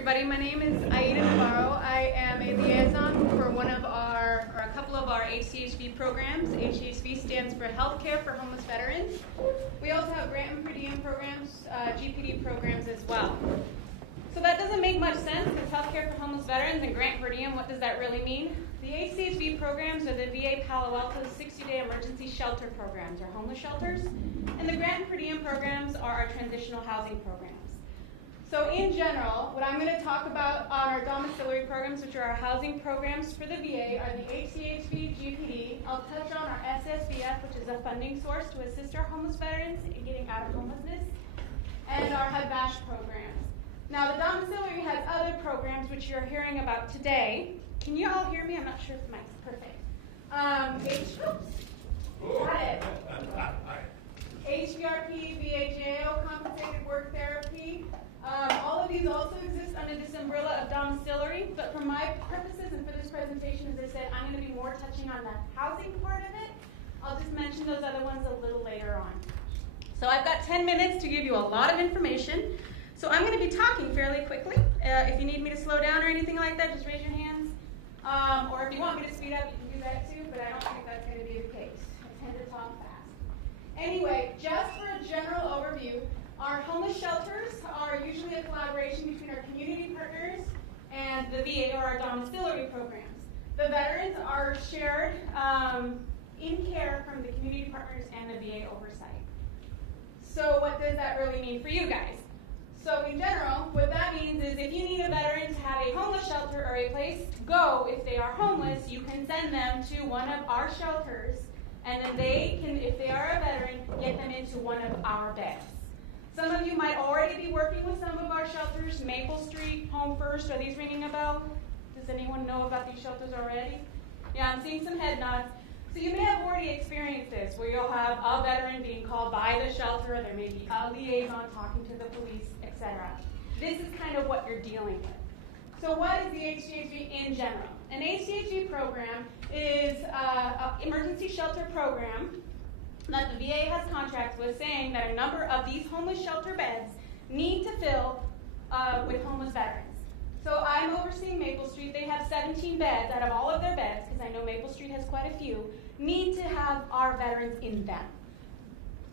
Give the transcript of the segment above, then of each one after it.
everybody. My name is Adan Pulido. I am a liaison for a couple of our HCHV programs. HCHV stands for Healthcare for Homeless Veterans. We also have grant and per diem programs, GPD programs as well. So that doesn't make much sense because Healthcare for Homeless Veterans and grant per diem, what does that really mean? The HCHV programs are the VA Palo Alto 60-day emergency shelter programs, or homeless shelters, and the grant and per diem programs are our transitional housing programs. So in general, what I'm going to talk about on our domiciliary programs, which are our housing programs for the VA, are the HCHV, GPD. I'll touch on our SSVF, which is a funding source to assist our homeless veterans in getting out of homelessness, and our HUD Voucher programs. Now, the domiciliary has other programs which you're hearing about today. Can you all hear me? I'm not sure if the mic's perfect. Got it. HVRP, VAJO, compensated work therapy. All of these also exist under this umbrella of domiciliary, but for my purposes and for this presentation, as I said, I'm going to be more touching on the housing part of it. I'll just mention those other ones a little later on. So I've got 10 minutes to give you a lot of information. So I'm going to be talking fairly quickly. If you need me to slow down or anything like that, just raise your hands. Or if you want me to speed up, you can do that too, but I don't think that's going to be the case. I tend to talk fast. Anyway, just for a general overview, our homeless shelters are usually a collaboration between our community partners and the VA or our domiciliary programs. The veterans are shared in care from the community partners and the VA oversight. So what does that really mean for you guys? So in general, what that means is if you need a veteran to have a homeless shelter or a place to go if they are homeless, you can send them to one of our shelters, and then they can, if they are a veteran, get them into one of our beds. Some of you might already be working with some of our shelters, Maple Street, Home First. Are these ringing a bell? Does anyone know about these shelters already? Yeah, I'm seeing some head nods. So you may have already experienced this, where you'll have a veteran being called by the shelter, there may be a liaison talking to the police, etc. This is kind of what you're dealing with. So what is the HCHV in general? An HCHV program is an emergency shelter program that the VA has contracts with, saying that a number of these homeless shelter beds need to fill with homeless veterans. So I'm overseeing Maple Street. They have 17 beds out of all of their beds, because I know Maple Street has quite a few, need to have our veterans in them.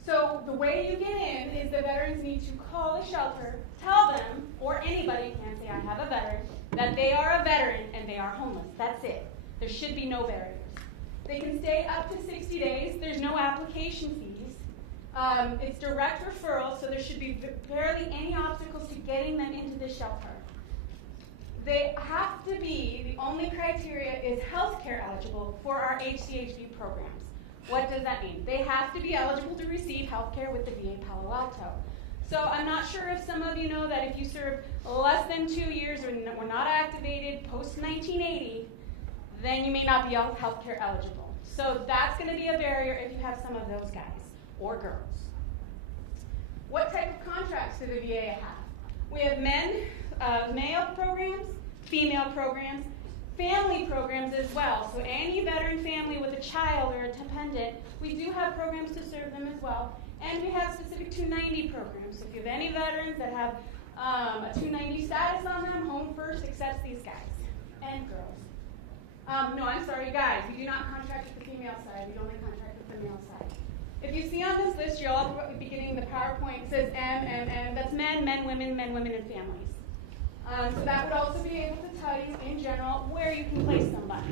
So the way you get in is the veterans need to call the shelter, tell them, or anybody can say, I have a veteran, that they are a veteran and they are homeless. That's it. There should be no barriers. They can stay up to 60 days. There's no application fees. It's direct referral, so there should be barely any obstacles to getting them into the shelter. They have to be, the only criteria is healthcare eligible for our HCHV programs. What does that mean? They have to be eligible to receive healthcare with the VA Palo Alto. So I'm not sure if some of you know that if you serve less than 2 years or were not activated post-1980, then you may not be healthcare eligible. So that's going to be a barrier if you have some of those guys or girls. What type of contracts do the VA have? We have male programs, female programs, family programs as well. So any veteran family with a child or a dependent, we do have programs to serve them as well. And we have specific 290 programs. So if you have any veterans that have a 290 status on them, Home First accepts these guys and girls. No, I'm sorry, guys. We do not contract with the female side. We only contract with the male side. If you see on this list, you'll all be getting the PowerPoint. It says M. That's men, women, and families. So that would also be able to tell you, in general, where you can place somebody.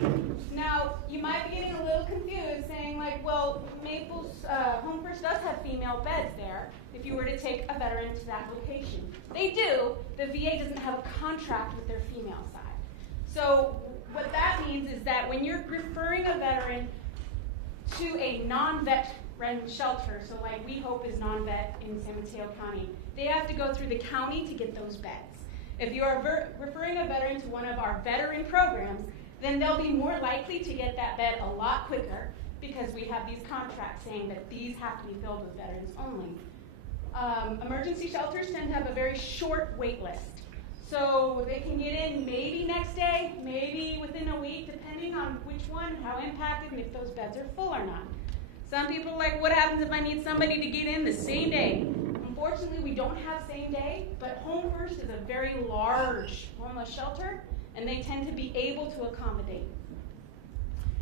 Now, you might be getting a little confused, saying like, well, Maple's Home First does have female beds there, if you were to take a veteran to that location. They do. The VA doesn't have a contract with their female side. So what that means is that when you're referring a veteran to a non-veteran shelter, so like we hope is non-vet in San Mateo County, they have to go through the county to get those beds. If you are referring a veteran to one of our veteran programs, then they'll be more likely to get that bed a lot quicker because we have these contracts saying that these have to be filled with veterans only. Emergency shelters tend to have a very short wait list. So they can get in maybe next day, maybe within a week, depending on which one, how impacted, and if those beds are full or not. Some people are like, what happens if I need somebody to get in the same day? Unfortunately, we don't have same day, but Home First is a very large homeless shelter, and they tend to be able to accommodate.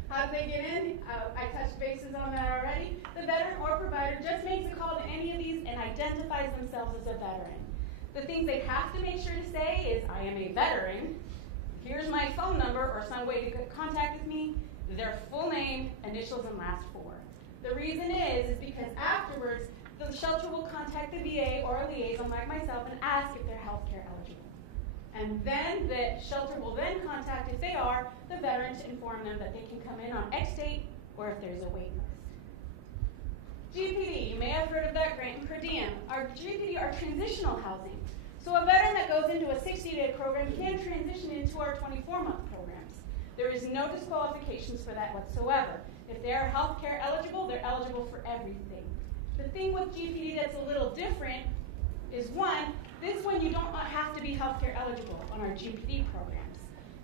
How do they get in? I touched bases on that already. The veteran or provider just makes a call to any of these and identifies themselves as a veteran. The things they have to make sure to say is, I am a veteran, here's my phone number or some way to get contact with me, their full name, initials, and last four. The reason is because afterwards, the shelter will contact the VA or a liaison like myself and ask if they're healthcare eligible. And then the shelter will then contact, if they are, the veteran to inform them that they can come in on X date or if there's a wait list. GPD, you may have heard of that, grant and per diem. Our GPD are transitional housing. So a veteran that goes into a 60-day program can transition into our 24-month programs. There is no disqualifications for that whatsoever. If they are healthcare eligible, they're eligible for everything. The thing with GPD that's a little different is one, this one you don't have to be healthcare eligible on our GPD programs.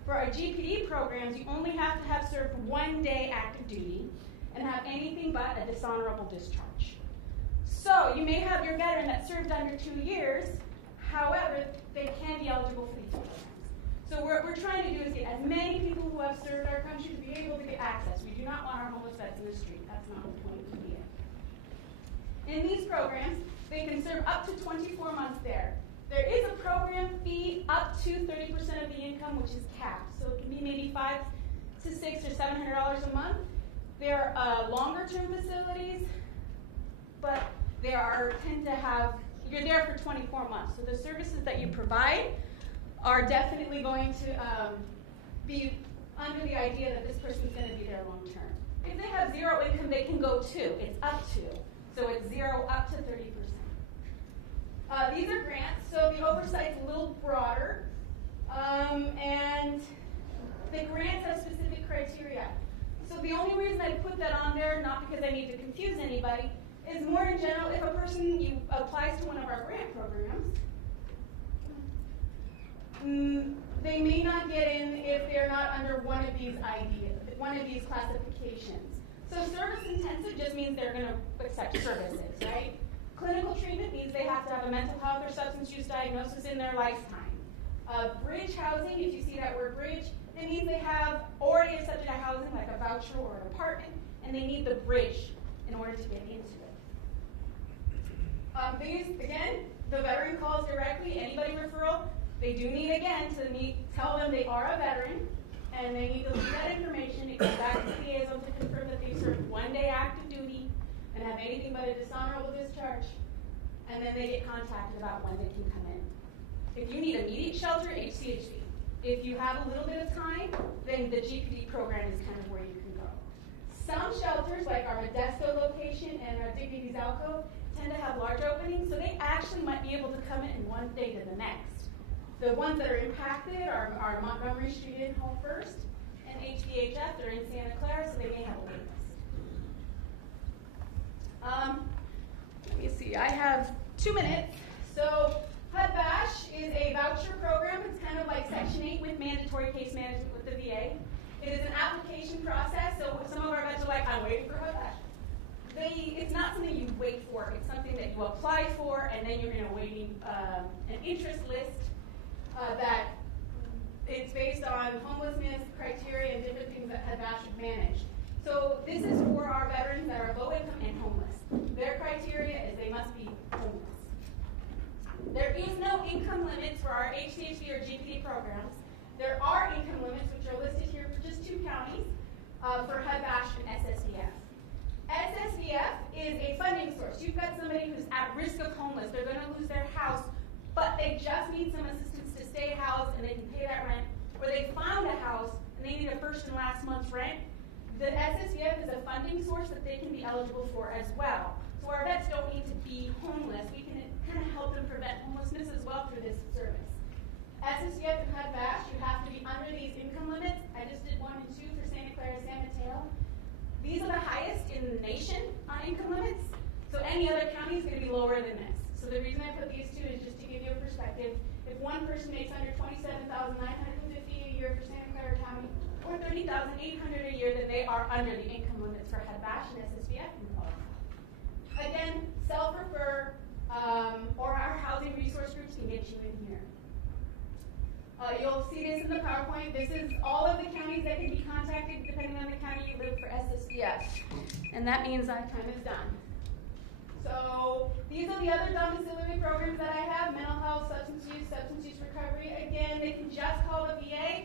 For our GPD programs, you only have to have served 1 day active duty and have anything but a dishonorable discharge. So you may have your veteran that served under 2 years, however, they can be eligible for these programs. So what we're trying to do is get as many people who have served our country to be able to get access. We do not want our homeless vets in the street. That's not the point of the VA. In these programs, they can serve up to 24 months there. There is a program fee up to 30% of the income, which is capped. So it can be maybe $500 to $600 or $700 a month. There are longer-term facilities, but tend to have, you're there for 24 months. So the services that you provide are definitely going to be under the idea that this person's going to be there long-term. If they have zero income, they can go to. It's up to. So it's 0 up to 30%. These are grants, so the oversight's a little broader. And the grants have specific criteria. So the only reason I put that on there, not because I need to confuse anybody, is more in general, if a person applies to one of our grant programs, they may not get in if they're not under one of these classifications. So service intensive just means they're going to accept services, right? Clinical treatment means they have to have a mental health or substance use diagnosis in their lifetime. Bridge housing, if you see that word bridge, it means they have already accepted a housing like a voucher or an apartment, and they need the bridge in order to get into it. These, again, the veteran calls directly, anybody referral, they do need, again, to tell them they are a veteran, and they need to leave that information. It goes back to the liaison to confirm that they've served 1 day active duty and have anything but a dishonorable discharge, and then they get contacted about when they can come in. If you need immediate shelter, HCHV. If you have a little bit of time, then the GPD program is kind of where you can go. Some shelters, like our Modesto location and our Dignity's Alcove, tend to have large openings, so they actually might be able to come in one day to the next. The ones that are impacted are Montgomery Street in Home First and HVHF. They're in Santa Clara, so they may have a wait list. Let me see. I have 2 minutes. So HUD Bash is a voucher program. It's kind of like Section 8 with mandatory case management with the VA. It is an application process, so some of our vets are like, I'm waiting for HUD Bash. It's not something you wait for. It's something that you apply for, and then you're in a waiting, an interest list that it's based on homelessness criteria and different things that HUD Bash would manage. So this is for our veterans that are low income and homeless. Their criteria is they must be homeless. There is no income limits for our HCHV or GPD programs. There are income limits, which are listed here for just 2 counties, for HUD Bash and SSVF. SSVF is a funding source. You've got somebody who's at risk of homeless. They're going to lose their house, but they just need some assistance to stay housed and they can pay that rent. Or they found a house and they need a first and last month's rent. The SSVF is a funding source that they can be eligible for as well. So our vets don't need to be homeless. We can kind of help them prevent homelessness as well through this service. SSVF and HUD Bash, you have to be under these income limits. I just did 1 and 2 for Santa Clara and San Mateo. These are the highest in the nation on income limits. So any other county is going to be lower than this. So the reason I put these 2 is just to give you a perspective. If one person makes under $27,950 a year for Santa Clara County, or $30,800 a year, then they are under the income limits for HUD Bash and SSVF. Again, self-refer, or our housing resource groups can get you in here. You'll see this in the PowerPoint. This is all of the counties that can be contacted depending on the county you live for SSDF. And that means our time is done. So these are the other domiciliary programs that I have: mental health, substance use recovery. Again, they can just call the VA,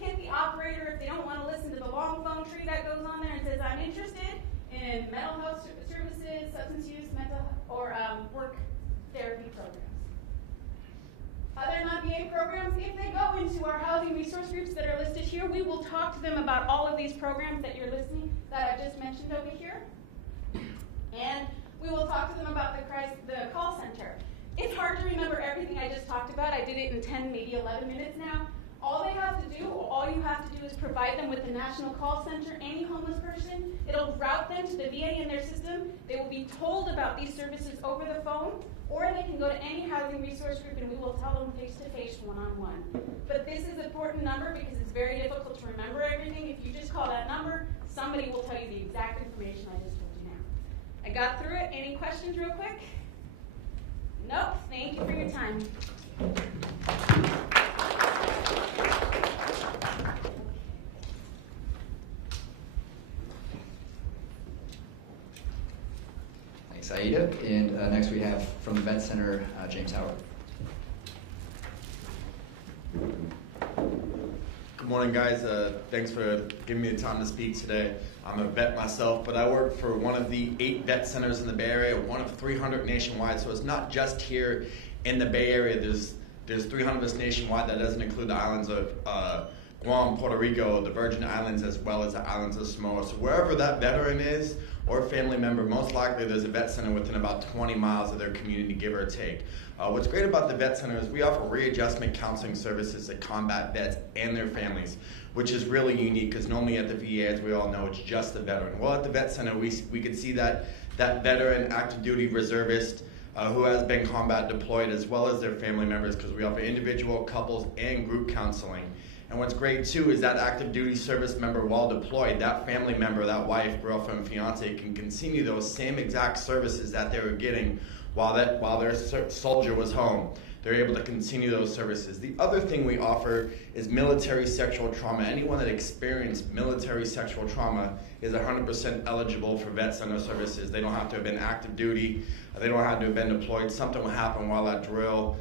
hit the operator if they don't want to listen to the long phone tree that goes on there and says, I'm interested in mental health services, substance use, or work therapy programs. Other non-VA programs, if they go into our housing resource groups that are listed here, we will talk to them about all of these programs that you're listening, that I just mentioned over here. And we will talk to them about the call center. It's hard to remember everything I just talked about. I did it in 10, maybe 11 minutes now. All they have to do, or all you have to do, is provide them with the national call center. Any homeless person, it'll route them to the VA in their system. They will be told about these services over the phone, or they can go to any housing resource group and we will tell them face-to-face, one-on-one. But this is an important number because it's very difficult to remember everything. If you just call that number, somebody will tell you the exact information I just told you now. I got through it. Any questions real quick? Nope. Thank you for your time. Thanks, Aida. And next we have from the Vet Center, James Howard. Good morning, guys. Thanks for giving me the time to speak today. I'm a vet myself, but I work for one of the 8 vet centers in the Bay Area, one of 300 nationwide. So it's not just here in the Bay Area. There's 300 of us nationwide. That doesn't include the islands of Guam, Puerto Rico, the Virgin Islands, as well as the islands of Samoa. So wherever that veteran is or family member, most likely there's a vet center within about 20 miles of their community, give or take. What's great about the vet center is we offer readjustment counseling services to combat vets and their families, which is really unique because normally at the VA, as we all know, it's just the veteran. Well, at the vet center, we could see that veteran, active duty reservist who has been combat deployed, as well as their family members, because we offer individual, couples, and group counseling. And what's great too is that active duty service member, while deployed, that family member, that wife, girlfriend, fiance, can continue those same exact services that they were getting while their soldier was home. They're able to continue those services. The other thing we offer is military sexual trauma. Anyone that experienced military sexual trauma is 100% eligible for vet center services. They don't have to have been active duty. They don't have to have been deployed. Something will happen while that drill,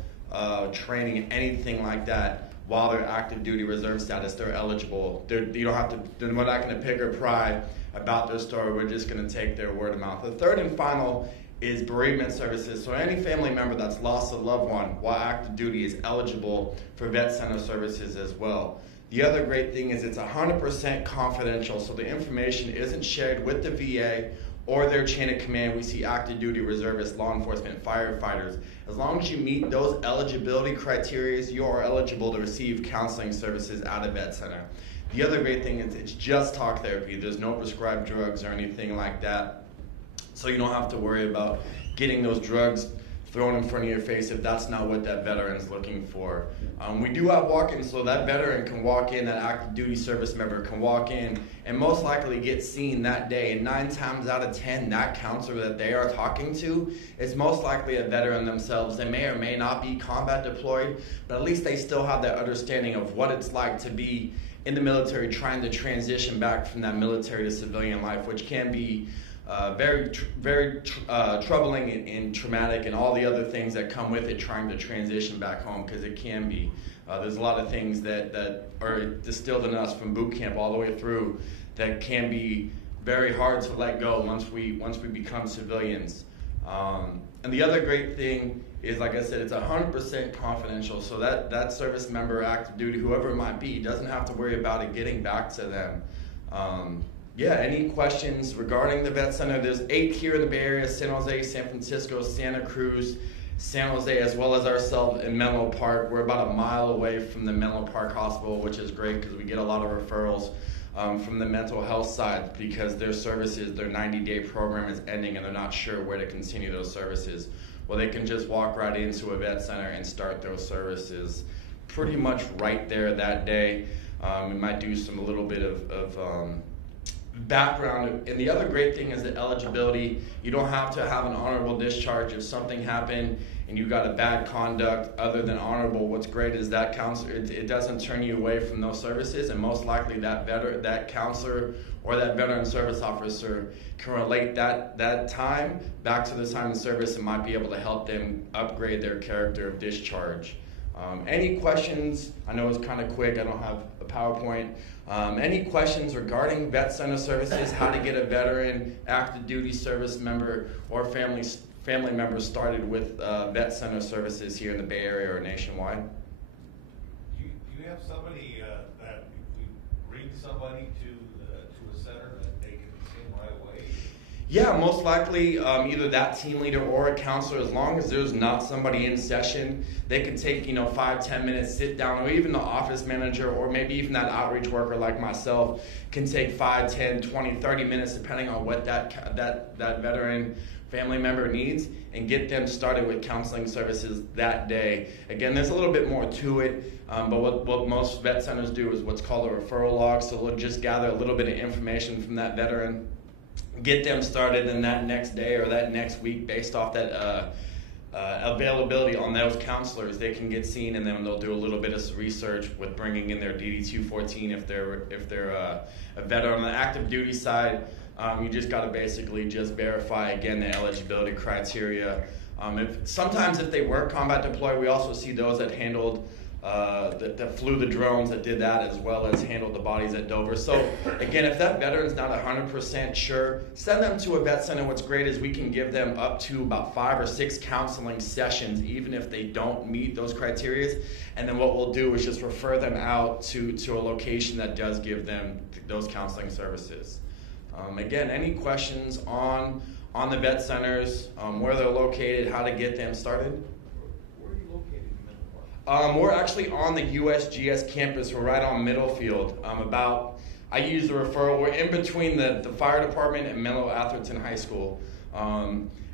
training, anything like that. While they're active duty reserve status, they're eligible. You don't have to. We're not going to pick or pry about their story. We're just going to take their word of mouth. The third and final is bereavement services. So any family member that's lost a loved one while active duty is eligible for vet center services as well. The other great thing is it's 100% confidential, so the information isn't shared with the VA or their chain of command. We see active duty reservists, law enforcement, firefighters. As long as you meet those eligibility criteria, you are eligible to receive counseling services at a vet center. The other great thing is it's just talk therapy. There's no prescribed drugs or anything like that. So you don't have to worry about getting those drugs thrown in front of your face if that's not what that veteran's looking for. We do have walk-ins, so that veteran can walk in, that active duty service member can walk in and most likely get seen that day. And 9 times out of 10, that counselor that they are talking to is most likely a veteran themselves. They may or may not be combat deployed, but at least they still have that understanding of what it's like to be in the military, trying to transition back from that military to civilian life, which can be very troubling and traumatic, and all the other things that come with it, trying to transition back home, because it can be. There's a lot of things that are distilled in us from boot camp all the way through that can be very hard to let go once we become civilians. And the other great thing is, like I said, it's 100% confidential, so that service member, active duty, whoever it might be, doesn't have to worry about it getting back to them. Any questions regarding the vet center? There's 8 here in the Bay Area: San Jose, San Francisco, Santa Cruz, San Jose, as well as ourselves in Menlo Park. We're about a mile away from the Menlo Park Hospital, which is great because we get a lot of referrals from the mental health side, because their services, their 90-day program is ending and they're not sure where to continue those services. Well, they can just walk right into a vet center and start those services pretty much right there that day. We might do a little bit of background. And the other great thing is the eligibility. You don't have to have an honorable discharge. If something happened and you got a bad conduct other than honorable, what's great is that counselor, it doesn't turn you away from those services, and most likely that counselor or that veteran service officer can relate that time back to the time of service and might be able to help them upgrade their character of discharge. Any questions? I know it's kind of quick. I don't have a PowerPoint. Any questions regarding Vet Center services, how to get a veteran, active duty service member, or family members started with Vet Center services here in the Bay Area or nationwide? Do you have somebody that you bring somebody to a center that they can see right away? Yeah, most likely either that team leader or a counselor, as long as there's not somebody in session, they can take 5-10 minutes, sit down, or even the office manager, or maybe even that outreach worker like myself can take 5, 10, 20, 30 minutes depending on what that veteran family member needs, and get them started with counseling services that day. Again, there's a little bit more to it, but what most vet centers do is what's called a referral log, so they'll just gather a little bit of information from that veteran, get them started, and that next day or that next week, based off that availability on those counselors, they can get seen, and then they'll do a little bit of research with bringing in their DD-214 if they're a veteran. On the active duty side, you just got to basically just verify again the eligibility criteria. Sometimes if they were combat deployed, we also see those that handled that flew the drones, that did that, as well as handled the bodies at Dover. So again, if that veteran's not 100% sure, send them to a vet center. What's great is we can give them up to about 5 or 6 counseling sessions, even if they don't meet those criteria. And then what we'll do is just refer them out to a location that does give them those counseling services. Again, any questions on the vet centers, where they're located, how to get them started? Where are you located in Menlo Park? We're actually on the USGS campus. We're right on Middlefield. I use the referral. We're in between the fire department and Menlo Atherton High School,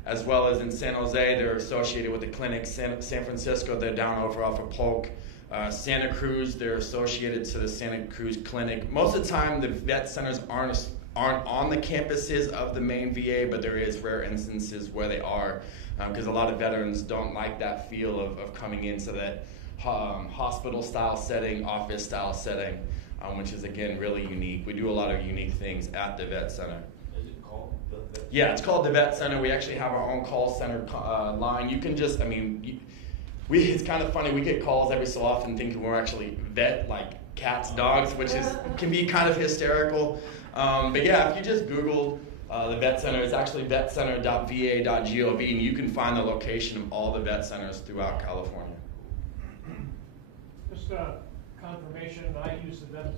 as well as in San Jose. They're associated with the clinic. San Francisco, they're down over off of Polk. Santa Cruz, they're associated to the Santa Cruz Clinic. Most of the time, the vet centers aren't on the campuses of the main VA, but there is rare instances where they are, because a lot of veterans don't like that feel of coming into that hospital-style setting, office-style setting, which is, again, really unique. We do a lot of unique things at the vet center. Is it called the vet center? Yeah, it's called the vet center. We actually have our own call center line. You can just, it's kind of funny. We get calls every so often thinking we're actually vet, like cats, dogs, which can be kind of hysterical. But yeah, if you just Google the vet center, it's actually vetcenter.va.gov, and you can find the location of all the vet centers throughout California. Just confirmation, I used the vet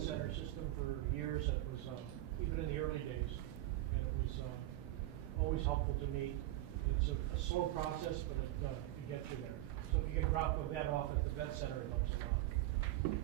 center system for years. It was even in the early days, and it was always helpful to me. It's a slow process, but it gets you there. So if you can drop the vet off at the vet center, it helps a lot.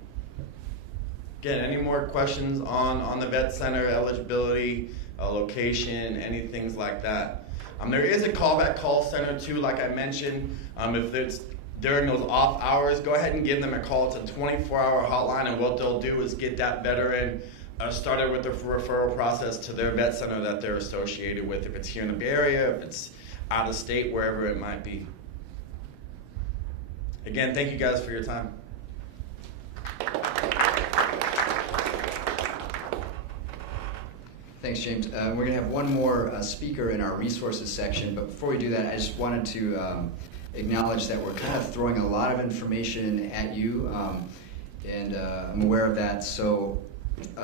Again, any more questions on the vet center, eligibility, location, any things like that? There is a callback call center too, like I mentioned. If it's during those off hours, go ahead and give them a call. It's a 24-hour hotline, and what they'll do is get that veteran started with the referral process to their vet center that they're associated with, if it's here in the Bay Area, if it's out of state, wherever it might be. Again, thank you guys for your time. Thanks, James. We're going to have one more speaker in our resources section, but before we do that, I just wanted to acknowledge that we're kind of throwing a lot of information at you, and I'm aware of that. So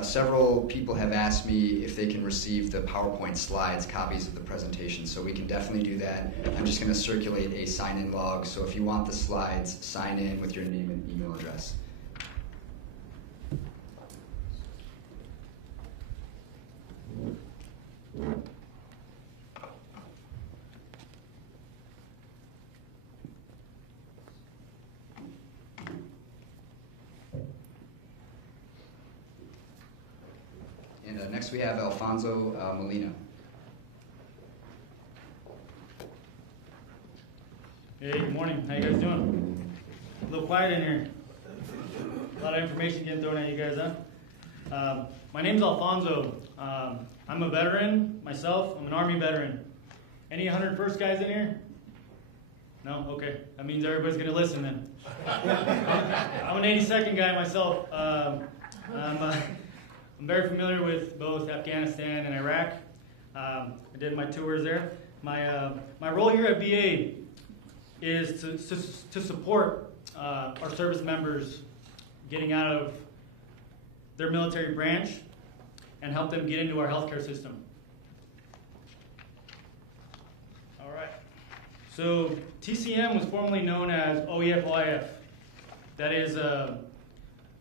several people have asked me if they can receive the PowerPoint slides, copies of the presentation, so we can definitely do that. I'm just going to circulate a sign-in log, so if you want the slides, sign in with your name and email address. And next we have Alfonso Molina. Hey, good morning. How you guys doing? A little quiet in here. A lot of information getting thrown at you guys, huh? My name's Alfonso. I'm a veteran myself. I'm an Army veteran. Any 101st guys in here? No? Okay. That means everybody's going to listen then. I'm an 82nd guy myself. I'm very familiar with both Afghanistan and Iraq. I did my tours there. My role here at VA is to support our service members getting out of their military branch and help them get into our healthcare system. All right. So TCM was formerly known as OEF-OIF. That is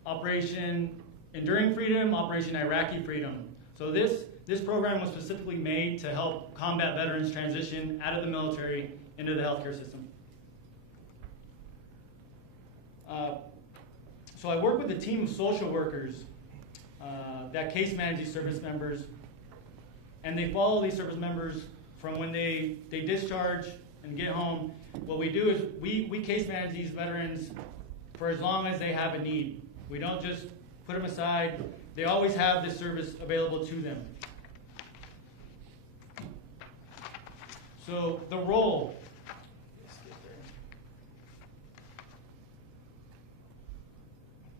Operation Enduring Freedom, Operation Iraqi Freedom. So this program was specifically made to help combat veterans transition out of the military into the healthcare system. So I work with a team of social workers that case manage these service members, and they follow these service members from when they discharge and get home. What we do is we case manage these veterans for as long as they have a need. We don't just put them aside. They always have this service available to them. So the role.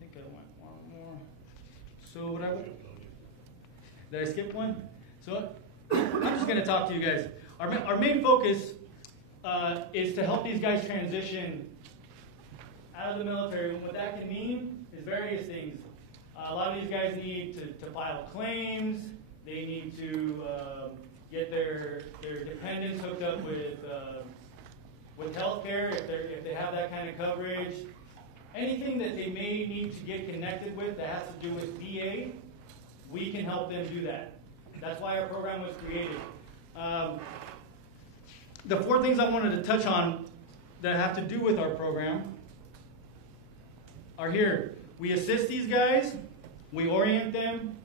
I think I went one more. So what did I skip one? So I'm just going to talk to you guys. Our main focus is to help these guys transition out of the military. And what that can mean is various things. A lot of these guys need to file claims. They need to get their dependents hooked up with health care if they have that kind of coverage. Anything that they may need to get connected with that has to do with VA, we can help them do that. That's why our program was created. The 4 things I wanted to touch on that have to do with our program are here. We assist these guys, we orient them,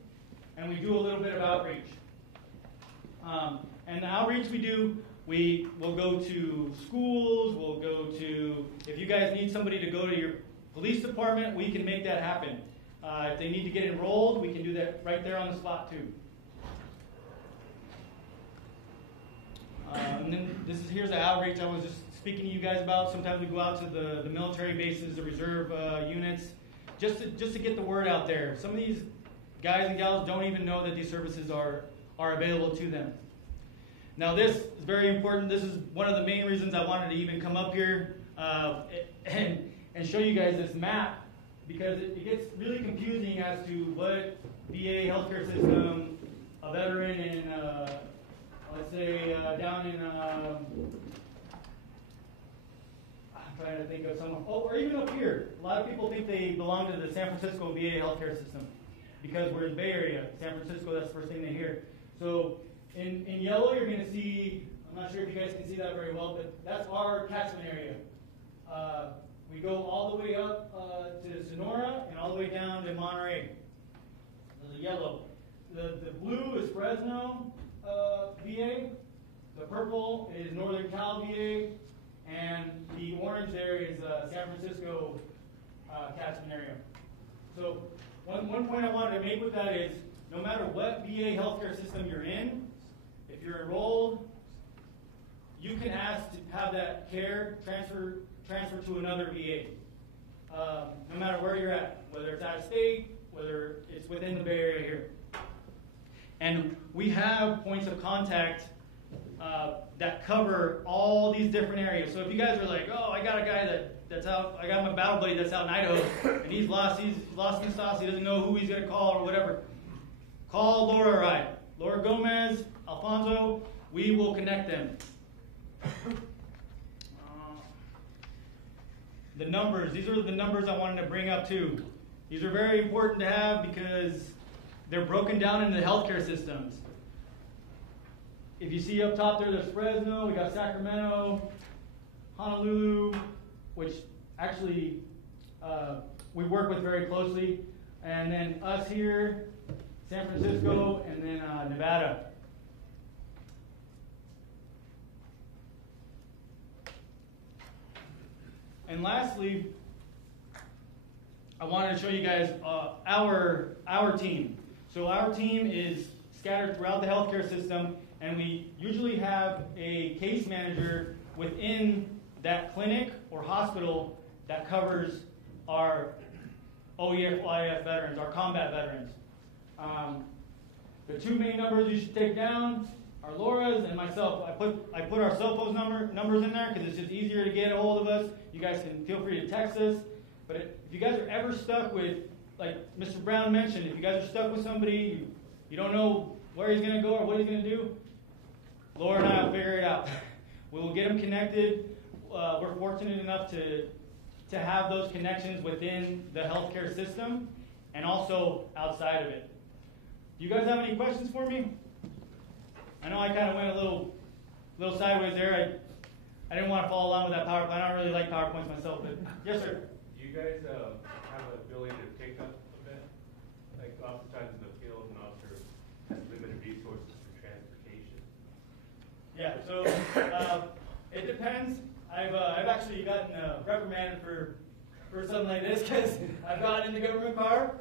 and we do a little bit of outreach. And the outreach we do, we will go to schools, we'll go to, if you guys need somebody to go to your police department, we can make that happen. If they need to get enrolled, we can do that right there on the spot too. And then here's the outreach I was just speaking to you guys about. Sometimes we go out to the military bases, the reserve units, just to get the word out there. Some of these guys and gals don't even know that these services are available to them. Now this is very important. This is one of the main reasons I wanted to even come up here and show you guys this map, because it gets really confusing as to what VA healthcare system a veteran in, let's say down in, I'm trying to think of someone, or even up here. A lot of people think they belong to the San Francisco VA healthcare system because we're in the Bay Area. San Francisco, that's the first thing they hear. So in yellow, you're going to see, I'm not sure if you guys can see that very well, but that's our catchment area. We go all the way up to Sonora and all the way down to Monterey. There's a yellow. The blue is Fresno VA. The purple is Northern Cal VA. And the orange there is San Francisco catchment area. So one point I wanted to make with that is no matter what VA healthcare system you're in, if you're enrolled, you can ask to have that care transfer to another VA. No matter where you're at, whether it's out of state, whether it's within the Bay Area here. And we have points of contact that cover all these different areas. So if you guys are like, oh, I got a guy that's out, I got my battle buddy that's out in Idaho, and he's lost in sauce, he doesn't know who he's going to call or whatever, call Laura or I. Laura Gomez, Alfonso, we will connect them. The numbers, these are the numbers I wanted to bring up too. These are very important to have because they're broken down into the healthcare systems. If you see up top there's Fresno, we got Sacramento, Honolulu, which actually we work with very closely, and then us here, San Francisco, and then Nevada. And lastly, I wanted to show you guys our team. So our team is scattered throughout the healthcare system, and we usually have a case manager within that clinic or hospital that covers our OEF, YF veterans, our combat veterans. The two main numbers you should take down are Laura's and myself. I put our cell phone numbers in there because it's just easier to get a hold of us. You guys can feel free to text us. But if you guys are ever stuck with, like Mr. Brown mentioned, if you guys are stuck with somebody, you don't know where he's going to go or what he's going to do, Laura and I will figure it out. We will get him connected. We're fortunate enough to have those connections within the healthcare system and also outside of it. Do you guys have any questions for me? I know I kind of went a little sideways there. I didn't want to follow along with that PowerPoint. I don't really like PowerPoints myself, but yes, sir. Do you guys have the ability to pick up a bit? Like oftentimes in the field, an officer has limited resources for transportation. Yeah, so it depends. I've actually gotten reprimanded for something like this because I've gotten in the government car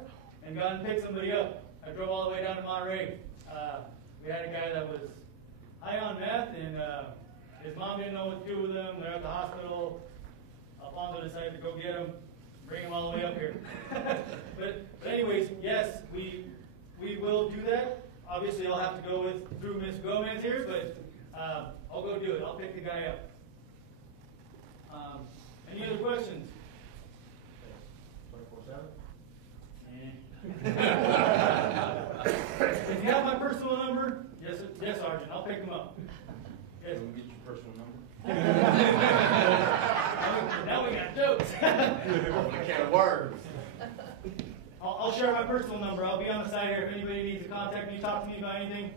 and gone and picked somebody up. I drove all the way down to Monterey. We had a guy that was high on meth, and his mom didn't know what to do with him. They're at the hospital. Alfonso decided to go get him, bring him all the way up here. but anyways, yes, we will do that. Obviously, I'll have to go through Ms. Gomez here, but I'll go do it. I'll pick the guy up. Any other questions? 24/7? If you have my personal number, yes, Sergeant, I'll pick him up. Yes. Can we get your personal number? Now we got jokes. Open a can of worms. I'll share my personal number. I'll be on the side here. If anybody needs to contact me, talk to me about anything,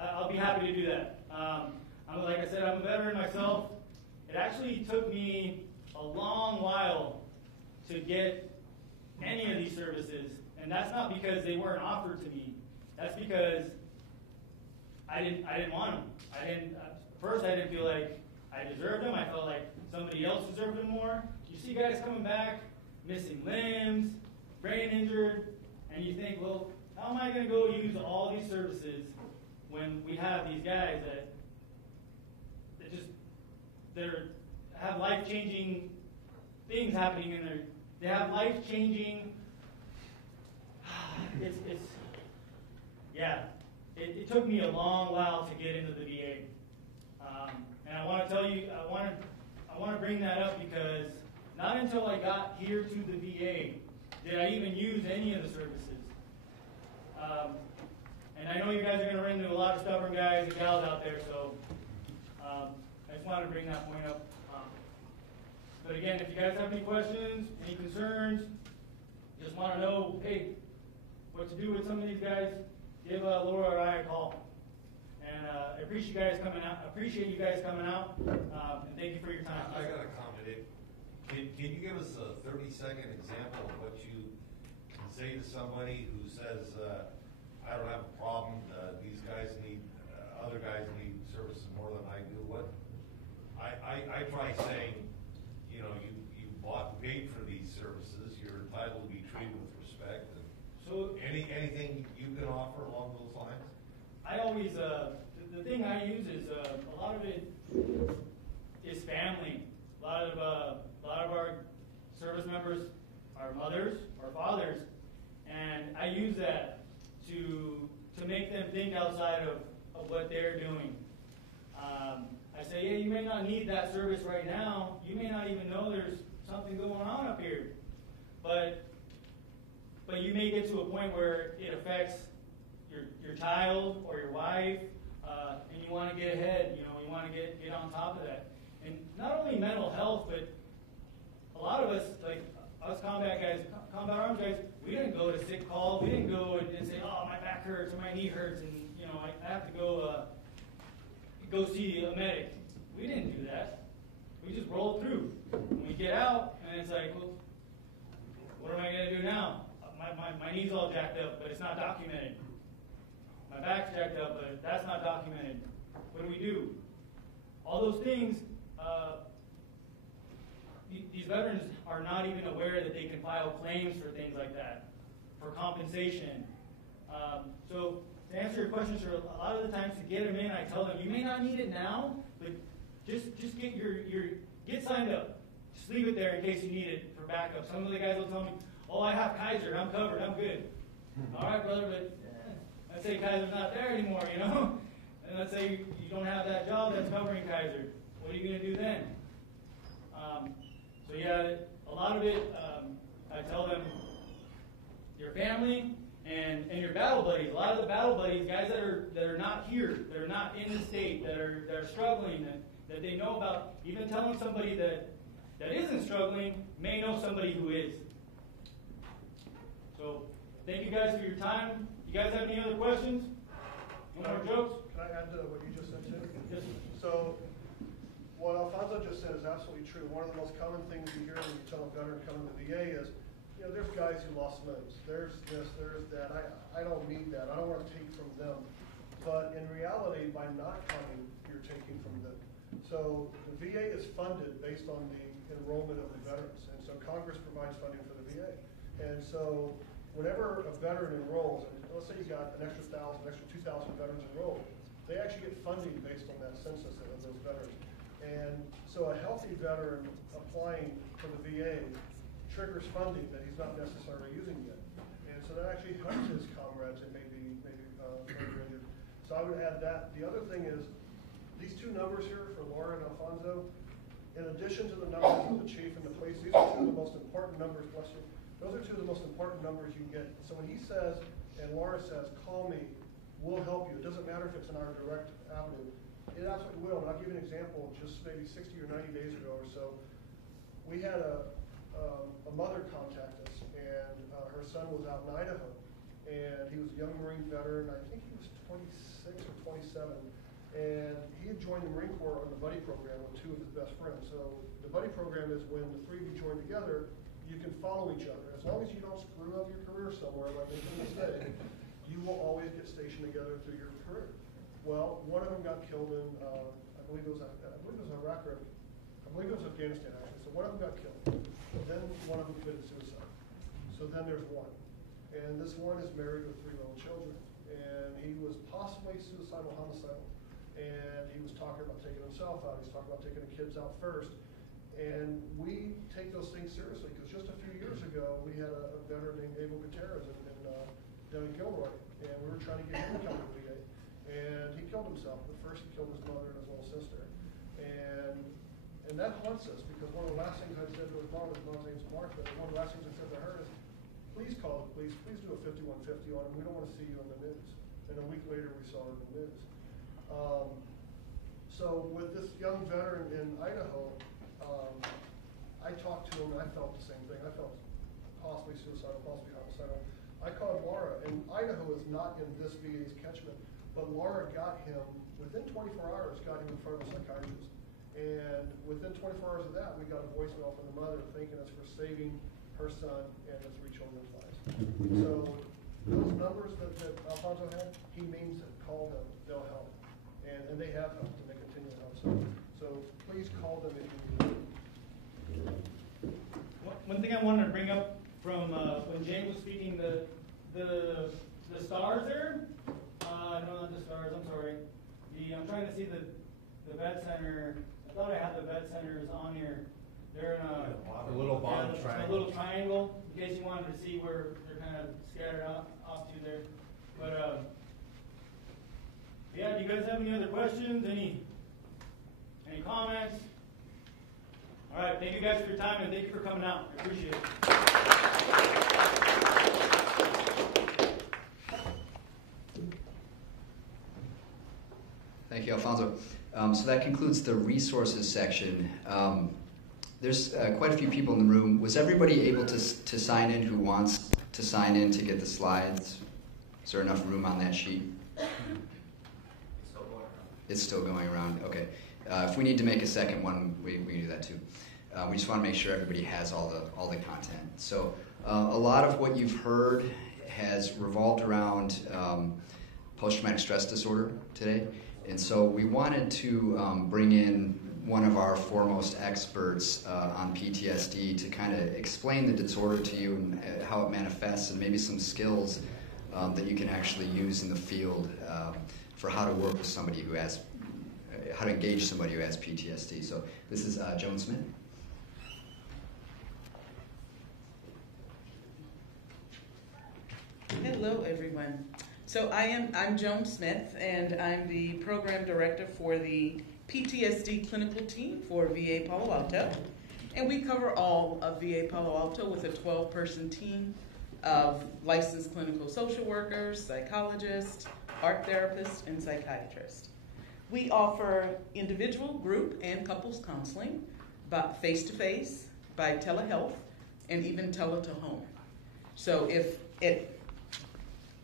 I'll be happy to do that. Like I said, I'm a veteran myself. It actually took me a long while to get any of these services, and that's not because they weren't offered to me. That's because I didn't want them. First, I didn't feel like I deserved them. I felt like somebody else deserved them more. You see guys coming back, missing limbs, brain injured, and you think, well, how am I going to go use all these services when we have these guys that have life-changing things happening in there. They have life-changing. It took me a long while to get into the VA, and I want to tell you, I want to bring that up because not until I got here to the VA did I even use any of the services. And I know you guys are going to run into a lot of stubborn guys and gals out there, so I just wanted to bring that point up. But again, if you guys have any questions, any concerns, just want to know, hey, what to do with some of these guys, give Laura or I a call. And I appreciate you guys coming out. And thank you for your time. I got a comment. Can you give us a 30-second example of what you can say to somebody who says, I don't have a problem, these guys need, other guys need services more than I do? What? I try saying, you know, you paid for these services, you're entitled to be treated with respect. And so anything you can offer along those lines? I always, the thing I use is a lot of it is family. A lot of our service members are mothers or fathers, and I use that to make them think outside of what they're doing. I say, yeah, you may not need that service right now. You may not even know there's something going on up here, but you may get to a point where it affects your child or your wife, and you want to get ahead. You know, you want to get on top of that. And not only mental health, but a lot of us, like us combat guys, combat arms guys, we didn't go to sick call. We didn't go and say, oh, my back hurts or my knee hurts, and you know, I have to go see a medic. We didn't do that. We just rolled through. And we get out, and it's like, well, what am I going to do now? My knee's all jacked up, but it's not documented. My back's jacked up, but that's not documented. What do we do? All those things, these veterans are not even aware that they can file claims for things like that, for compensation. So to answer your question, sir, a lot of the times to get them in, I tell them, you may not need it now, but just get get signed up. Just leave it there in case you need it for backup. Some of the guys will tell me, oh, I have Kaiser, I'm covered, I'm good. All right, brother, but let's say Kaiser's not there anymore, you know? And let's say you don't have that job that's covering Kaiser. What are you going to do then? So yeah, a lot of it, I tell them, your family and your battle buddies. A lot of the battle buddies, guys that are not here, that are not in the state, that are struggling, that they know about. Even telling somebody that isn't struggling may know somebody who is. So thank you guys for your time. You guys have any other questions? No more jokes? Can I add to what you just said too? Yes. So what Alfonso just said is absolutely true. One of the most common things you hear when you tell a veteran coming to the VA is, you know, there's guys who lost limbs. There's this, there's that. I don't need that. I don't want to take from them. But in reality, by not coming, you're taking from them. So the VA is funded based on the enrollment of the veterans. And so Congress provides funding for the VA. And so whenever a veteran enrolls, and let's say you got an extra 1,000, an extra 2,000 veterans enrolled, they actually get funding based on that census of those veterans. And so a healthy veteran applying for the VA triggers funding that he's not necessarily using yet. And so that actually helps his comrades that may be injured. So I would add that. The other thing is, these two numbers here for Laura and Alfonso, in addition to the numbers of the chief and the police, these are two of the most important numbers, bless you. Those are two of the most important numbers you can get. So when he says, and Laura says, call me, we'll help you. It doesn't matter if it's in our direct avenue. It absolutely will. And I'll give you an example. Just maybe 60 or 90 days ago or so, we had a mother contact us, and her son was out in Idaho, and he was a young Marine veteran. I think he was 26 or 27, and he had joined the Marine Corps on the buddy program with two of his best friends. So the buddy program is when the three of you join together, you can follow each other. As long as you don't screw up your career somewhere, like making a mistake, you will always get stationed together through your career. Well, one of them got killed in, I believe it was Iraq, or I believe it was Afghanistan actually. So one of them got killed. So then one of them committed suicide. So then there's one. And this one is married with 3 little children. And he was possibly suicidal, homicidal. And he was talking about taking himself out. He's talking about taking the kids out first. And we take those things seriously, because just a few years ago, we had a veteran named Abel Gutierrez down in Gilroy, and we were trying to get him to come to the VA. And he killed himself, but first he killed his mother and his little sister. And that haunts us, because one of the last things I said to his mom's name's Martha, and one of the last things I said to her is, please call the police, please do a 5150 on him, we don't want to see you in the news. And a week later we saw it in the news. So with this young veteran in Idaho, I talked to him and I felt the same thing. I felt possibly suicidal, possibly homicidal. I called Laura, and Idaho is not in this VA's catchment, but Laura got him, within 24 hours, got him in front of a psychiatrist. And within 24 hours of that, we got a voicemail from the mother thanking us for saving her son and the 3 children's lives. So those numbers that Alfonso had, he means it. Call them, they'll help. And they have helped, and they continue to help. So please call them if you need help. One thing I wanted to bring up from when Jane was speaking, the stars there. No, not the stars. I'm sorry. I'm trying to see the vet center. I thought I had the vet centers on here. They're in a little bottom triangle. A little triangle, in case you wanted to see where they're kind of scattered off to there. But yeah, do you guys have any other questions? Any comments? All right, thank you guys for your time, and thank you for coming out. I appreciate it. Thank you, Alfonso. So that concludes the resources section. There's quite a few people in the room. Was everybody able to sign in who wants to sign in to get the slides? Is there enough room on that sheet? It's still going around. Okay. If we need to make a second one, we can do that too. We just want to make sure everybody has all the content. So a lot of what you've heard has revolved around post-traumatic stress disorder today. And so we wanted to bring in one of our foremost experts on PTSD to kind of explain the disorder to you and how it manifests, and maybe some skills that you can actually use in the field for how to work with somebody who has, how to engage somebody who has PTSD. So this is Joan Smith. Hello, everyone. So I'm Joan Smith, and I'm the program director for the PTSD clinical team for VA Palo Alto. And we cover all of VA Palo Alto with a 12-person team of licensed clinical social workers, psychologists, art therapists, and psychiatrists. We offer individual, group, and couples counseling, but face-to-face, by telehealth, and even tele-to-home. So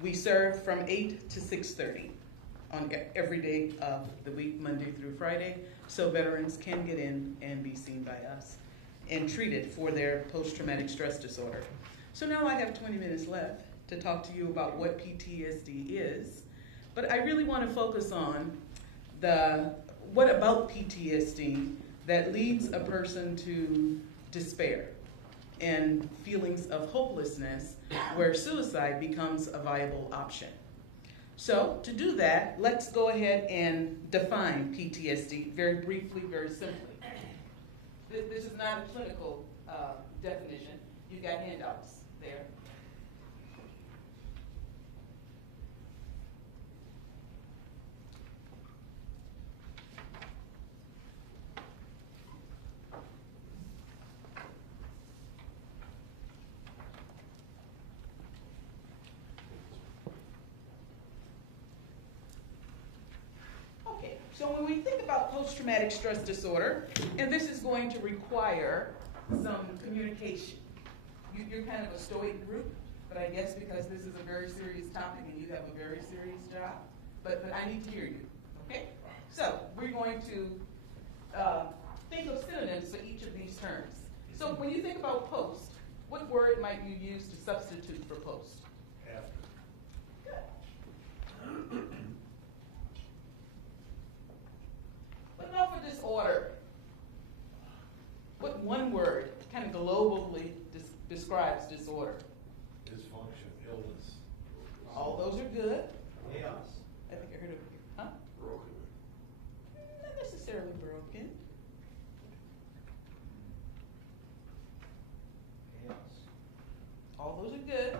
we serve from 8 to 6:30 on every day of the week, Monday through Friday, so veterans can get in and be seen by us and treated for their post-traumatic stress disorder. So now I have 20 minutes left to talk to you about what PTSD is, but I really want to focus on what about PTSD that leads a person to despair and feelings of hopelessness where suicide becomes a viable option. So to do that, let's go ahead and define PTSD very briefly, very simply. This is not a clinical definition. You've got handouts there. So when we think about post-traumatic stress disorder, and this is going to require some communication. You're kind of a stoic group, but I guess because this is a very serious topic and you have a very serious job, but I need to hear you, okay? So we're going to think of synonyms for each of these terms. So when you think about post, what word might you use to substitute for post? After. Good. What about for disorder? What one word kind of globally describes disorder? Dysfunction, illness. All those are good. Chaos. I think I heard of it. Huh? Broken. Not necessarily broken. Chaos. All those are good.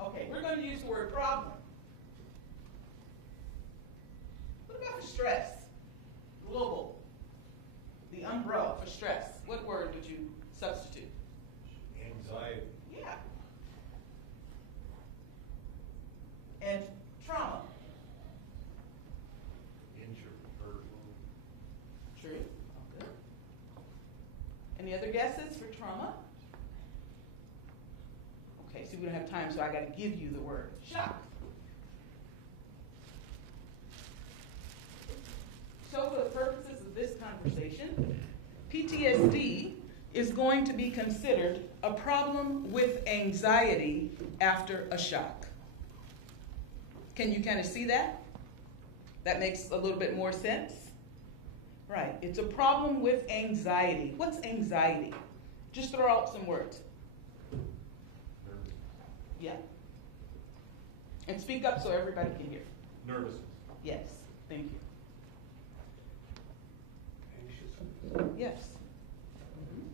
Okay, we're going to use the word problem. What about for stress? Global. The umbrella for stress. What word would you substitute? Anxiety. Yeah. And trauma. Injury. Hurt. True. Okay. Any other guesses for trauma? Okay, so we don't have time, so I got to give you the word. Shock. So for the purposes of this conversation, PTSD is going to be considered a problem with anxiety after a shock. Can you kind of see that? That makes a little bit more sense? Right, it's a problem with anxiety. What's anxiety? Just throw out some words. Yeah. And speak up so everybody can hear. Nervousness. Yes, thank you. Yes. Mm-hmm.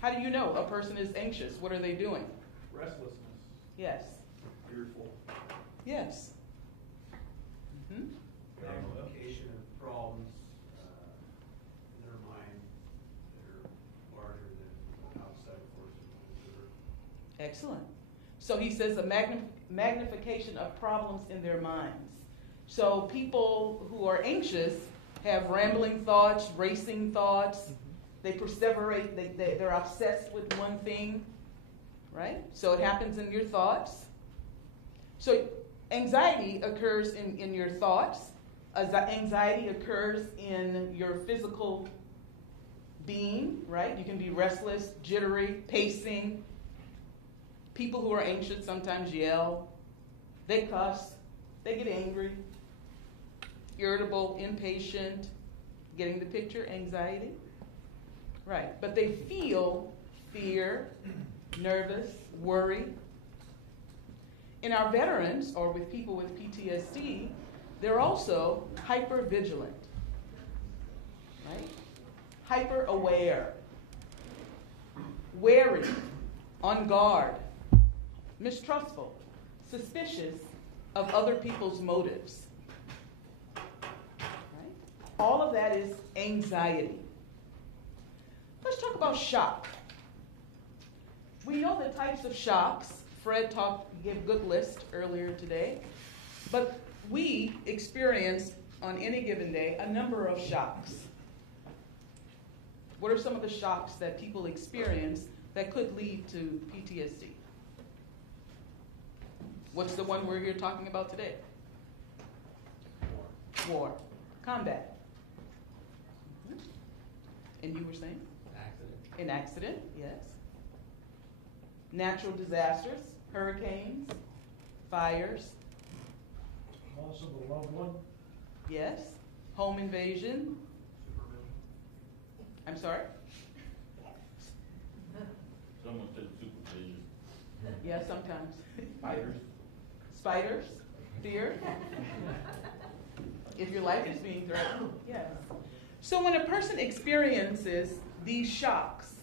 How do you know a person is anxious? What are they doing? Restlessness. Yes. Fearful. Yes. Mm-hmm. Magnification of problems in their mind that are larger than outside forces. Excellent. So he says a magnification of problems in their minds. So people who are anxious have rambling thoughts, racing thoughts. Mm-hmm. They perseverate. They're obsessed with one thing, right? So it happens in your thoughts. So anxiety occurs in your thoughts. Anxiety occurs in your physical being, right? You can be restless, jittery, pacing. People who are anxious sometimes yell. They cuss. They get angry. irritable, impatient, getting the picture, anxiety. Right, but they feel fear, nervous, worry. In our veterans, or with people with PTSD, they're also hyper-vigilant, right? Hyper-aware, wary, on guard, mistrustful, suspicious of other people's motives. Right? All of that is anxiety. Let's talk about shock. We know the types of shocks. Fred gave a good list earlier today. But we experience on any given day a number of shocks. What are some of the shocks that people experience that could lead to PTSD? What's the one we're here talking about today? War. Combat. And you were saying? An accident, yes. Natural disasters, hurricanes, fires. Loss of a loved one. Yes. Home invasion. I'm sorry? Someone said supervision. Yeah, sometimes. Spiders. Spiders, fear. If your life is being threatened, yes. So when a person experiences these shocks,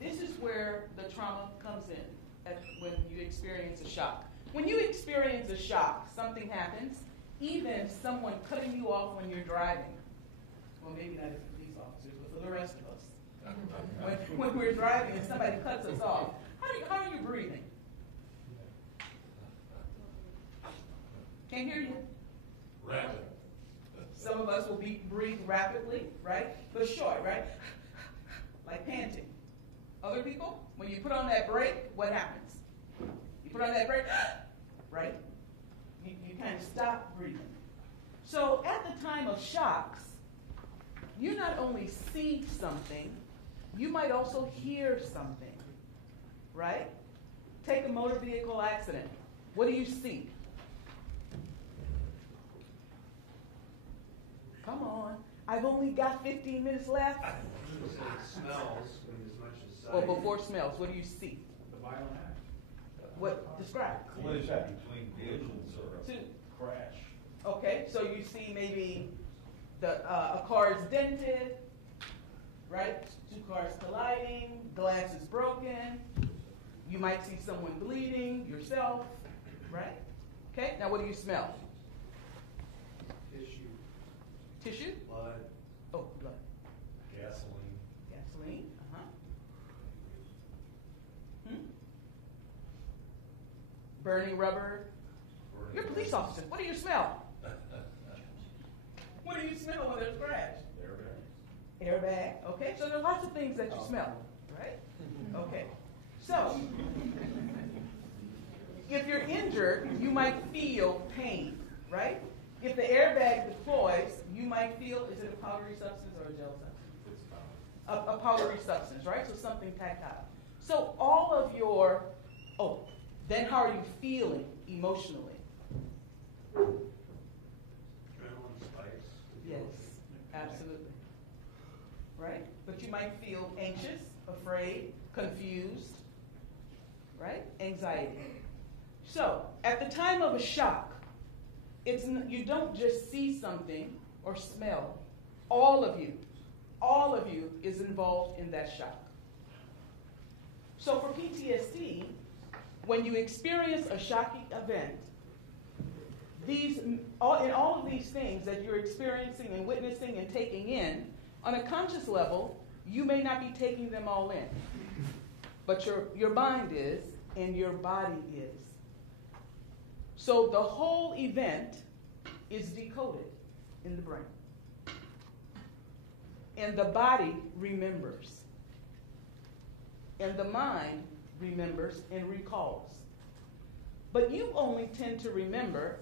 this is where the trauma comes in, when you experience a shock. When you experience a shock, something happens, even someone cutting you off when you're driving. Well, maybe not for police officers, but for the rest of us. When we're driving and somebody cuts us off, how are you breathing? Can't hear you. Rapid. Some of us will breathe rapidly, right? But short, right? Like panting. Other people, when you put on that brake, what happens? You put on that brake, right? You kind of stop breathing. So at the time of shocks, you not only see something, you might also hear something, right? Take a motor vehicle accident. What do you see? Come on. I've only got 15 minutes left. It smells as much as sight. Well, before smells, what do you see? The violent act. What? Describe. Collision between vehicles or a crash. Okay, so you see maybe a car is dented, right? Two cars colliding, glass is broken. You might see someone bleeding, yourself, right? Okay, now what do you smell? Tissue? Blood. Oh, blood. Gasoline. Gasoline, Burning rubber. You're a police officer. What do you smell? What do you smell when there's a crash? Airbag. Airbag. Okay, so there are lots of things that you smell, right? Okay, so if you're injured, you might feel pain, right? If the airbag deploys, you might feel, is it a powdery substance or a gel substance? A powdery substance, right? So something tactile. So all of your, then how are you feeling emotionally? Adrenaline spikes. Yes, absolutely. Right? But you might feel anxious, afraid, confused, right? Anxiety. So at the time of a shock, you don't just see something or smell. All of you is involved in that shock. So for PTSD, when you experience a shocking event, in all of these things that you're experiencing and witnessing and taking in, on a conscious level, you may not be taking them all in. But your mind is, and your body is. So the whole event is decoded in the brain. And the body remembers. And the mind remembers and recalls. But you only tend to remember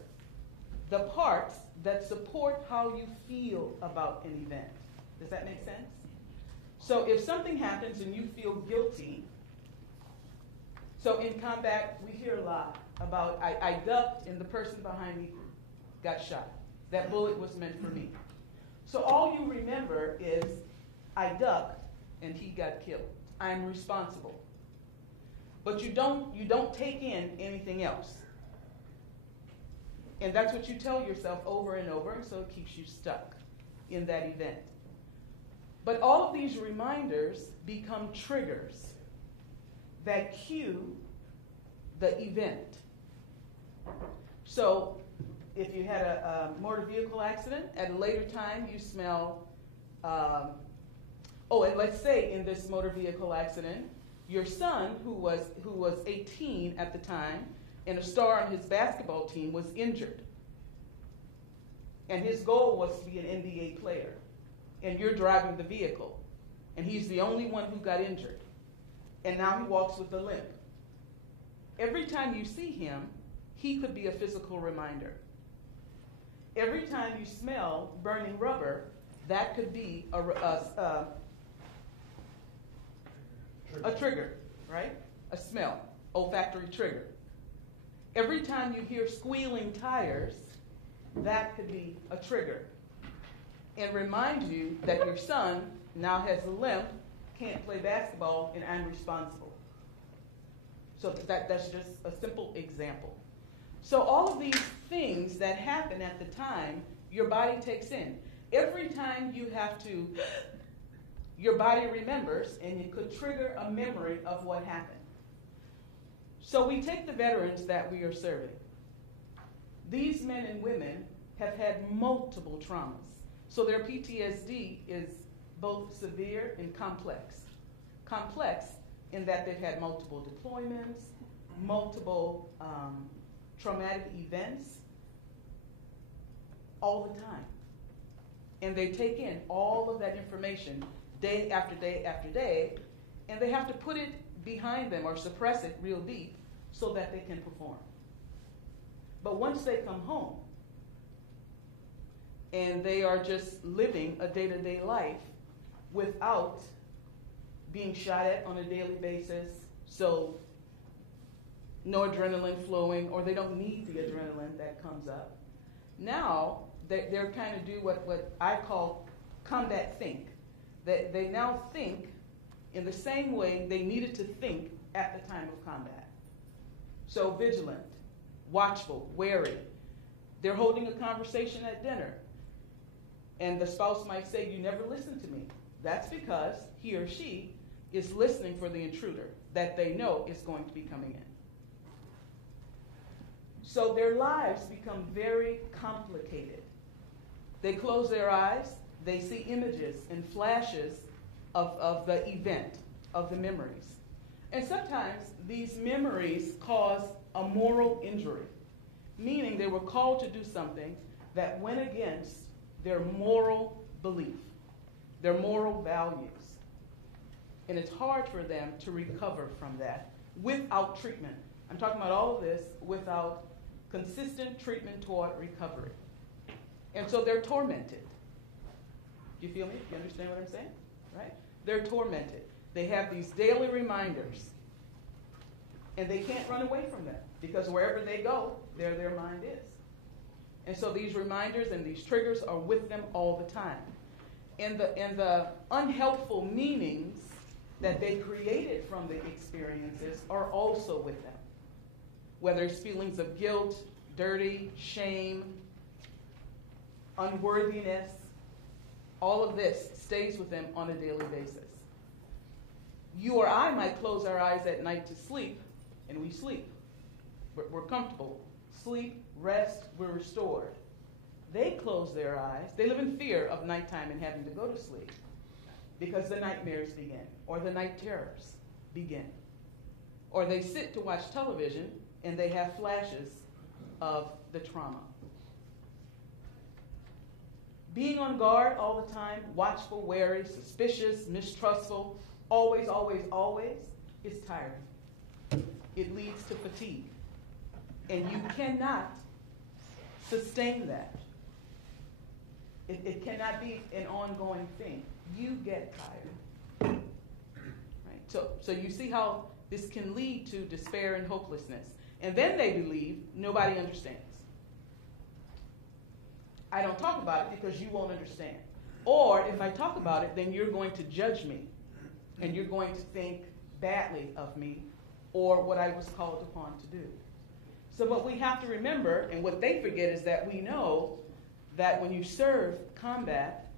the parts that support how you feel about an event. Does that make sense? So if something happens and you feel guilty, so in combat, we hear a lot about, I ducked and the person behind me got shot. That bullet was meant for me. So all you remember is I ducked and he got killed. I'm responsible. But you don't take in anything else. And that's what you tell yourself over and over, and so it keeps you stuck in that event. But all of these reminders become triggers that cue the event. So if you had a motor vehicle accident, at a later time you smell, and let's say in this motor vehicle accident, your son, who was 18 at the time, and a star on his basketball team, was injured. And his goal was to be an NBA player. And you're driving the vehicle. And he's the only one who got injured. And now he walks with a limp. Every time you see him, he could be a physical reminder. Every time you smell burning rubber, that could be a trigger, right? A smell, olfactory trigger. Every time you hear squealing tires, that could be a trigger. And remind you that your son now has a limp, can't play basketball, and I'm responsible. So that's just a simple example. So all of these things that happen at the time, your body takes in. Every time you have to, your body remembers, and it could trigger a memory of what happened. So we take the veterans that we are serving. These men and women have had multiple traumas. So their PTSD is both severe and complex. Complex in that they've had multiple deployments, multiple traumatic events all the time. And they take in all of that information day after day after day, and they have to put it behind them or suppress it real deep so that they can perform. But once they come home and they are just living a day-to-day life without being shot at on a daily basis, so no adrenaline flowing, or they don't need the adrenaline that comes up, now they're kind of do what I call combat think. They now think in the same way they needed to think at the time of combat. So vigilant, watchful, wary. They're holding a conversation at dinner, and the spouse might say, "You never listen to me." That's because he or she is listening for the intruder that they know is going to be coming in. So their lives become very complicated. They close their eyes, they see images and flashes of the event, of the memories. And sometimes these memories cause a moral injury, meaning they were called to do something that went against their moral belief, their moral values. And it's hard for them to recover from that without treatment. I'm talking about all of this without consistent treatment toward recovery. And so they're tormented. Do you feel me? Do you understand what I'm saying? Right? They're tormented. They have these daily reminders, and they can't run away from them because wherever they go, there their mind is. And so these reminders and these triggers are with them all the time. And the unhelpful meanings that they created from the experiences are also with them. Whether it's feelings of guilt, dirty, shame, unworthiness, all of this stays with them on a daily basis. You or I might close our eyes at night to sleep, and we sleep. We're comfortable. Sleep, rest, we're restored. They close their eyes. They live in fear of nighttime and having to go to sleep because the nightmares begin, or the night terrors begin. Or they sit to watch television and they have flashes of the trauma. Being on guard all the time, watchful, wary, suspicious, mistrustful, always, always, always, is tiring. It leads to fatigue. And you cannot sustain that. It cannot be an ongoing thing. You get tired. Right? So you see how this can lead to despair and hopelessness. And then they believe nobody understands. I don't talk about it because you won't understand. Or if I talk about it, then you're going to judge me, and you're going to think badly of me or what I was called upon to do. So what we have to remember, and what they forget, is that we know that when you serve combat,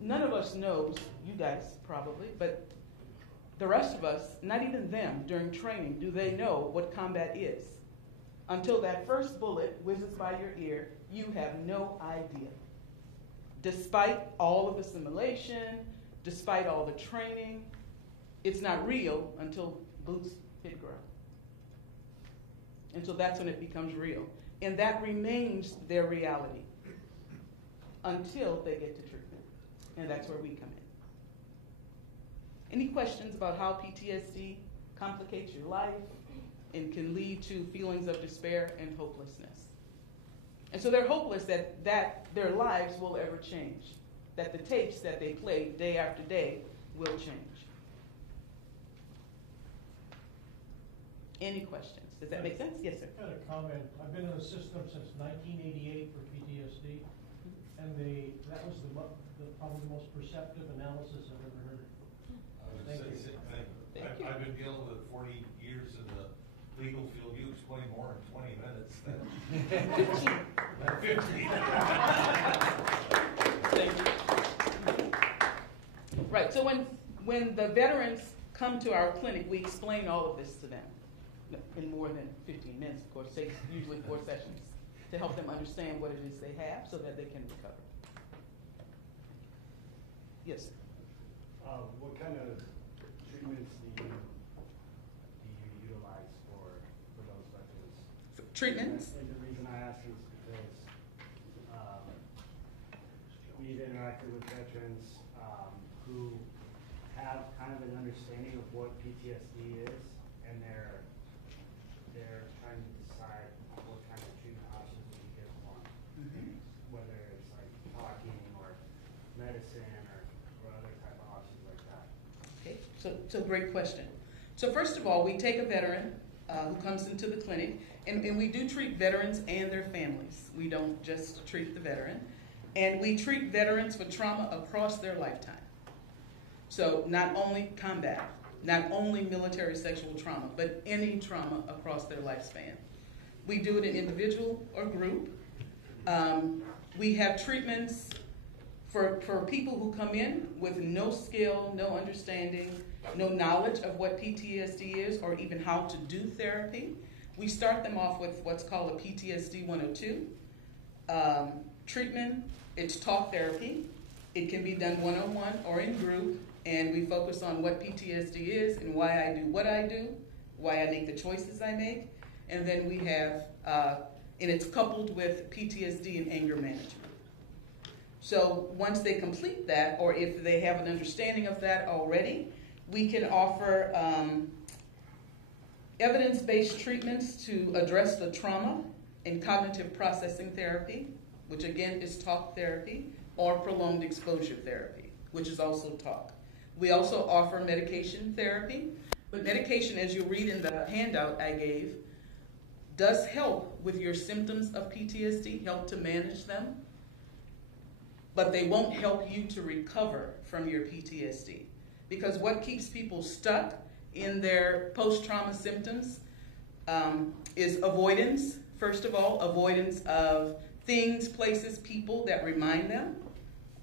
none of us knows, you guys probably, but the rest of us, not even them, during training, do they know what combat is. Until that first bullet whizzes by your ear, you have no idea. Despite all of the simulation, despite all the training, it's not real until boots hit ground. And so that's when it becomes real. And that remains their reality until they get to treatment. And that's where we come in. Any questions about how PTSD complicates your life and can lead to feelings of despair and hopelessness? And so they're hopeless that their lives will ever change, that the tapes that they play day after day will change. Any questions? Does that make sense? Yes, sir. I had a comment. I've been in the system since 1988 for PTSD, and that was probably the most perceptive analysis I've ever heard. Thank you. I've been dealing with it 40 years in the legal field. You explain more in 20 minutes than 50. Thank you. Right. So when the veterans come to our clinic, we explain all of this to them in more than 15 minutes. Of course, takes usually 4 sessions to help them understand what it is they have so that they can recover. Yes. What kind of treatments do you utilize for those veterans? Treatments? And the reason I ask is because we've interacted with veterans who have kind of an understanding of what PTSD is, and they're trying to decide what kind of treatment options we can give them, whether it's like talking or medicine or other type of options like that. Okay, so great question. So first of all, we take a veteran who comes into the clinic, and we do treat veterans and their families. We don't just treat the veteran. And we treat veterans for trauma across their lifetime. So not only combat, not only military sexual trauma, but any trauma across their lifespan. We do it in individual or group. We have treatments for people who come in with no skill, no understanding, no knowledge of what PTSD is or even how to do therapy. We start them off with what's called a PTSD 102. Treatment, it's talk therapy. It can be done one-on-one or in group, and we focus on what PTSD is and why I do what I do, why I make the choices I make. And then we have, and it's coupled with PTSD and anger management. So once they complete that, or if they have an understanding of that already, we can offer evidence-based treatments to address the trauma and cognitive processing therapy, which again is talk therapy, or prolonged exposure therapy, which is also talk. We also offer medication therapy, but medication, as you read in the handout I gave, does help with your symptoms of PTSD, help to manage them, but they won't help you to recover from your PTSD. Because what keeps people stuck in their post-trauma symptoms is avoidance, first of all, avoidance of things, places, people that remind them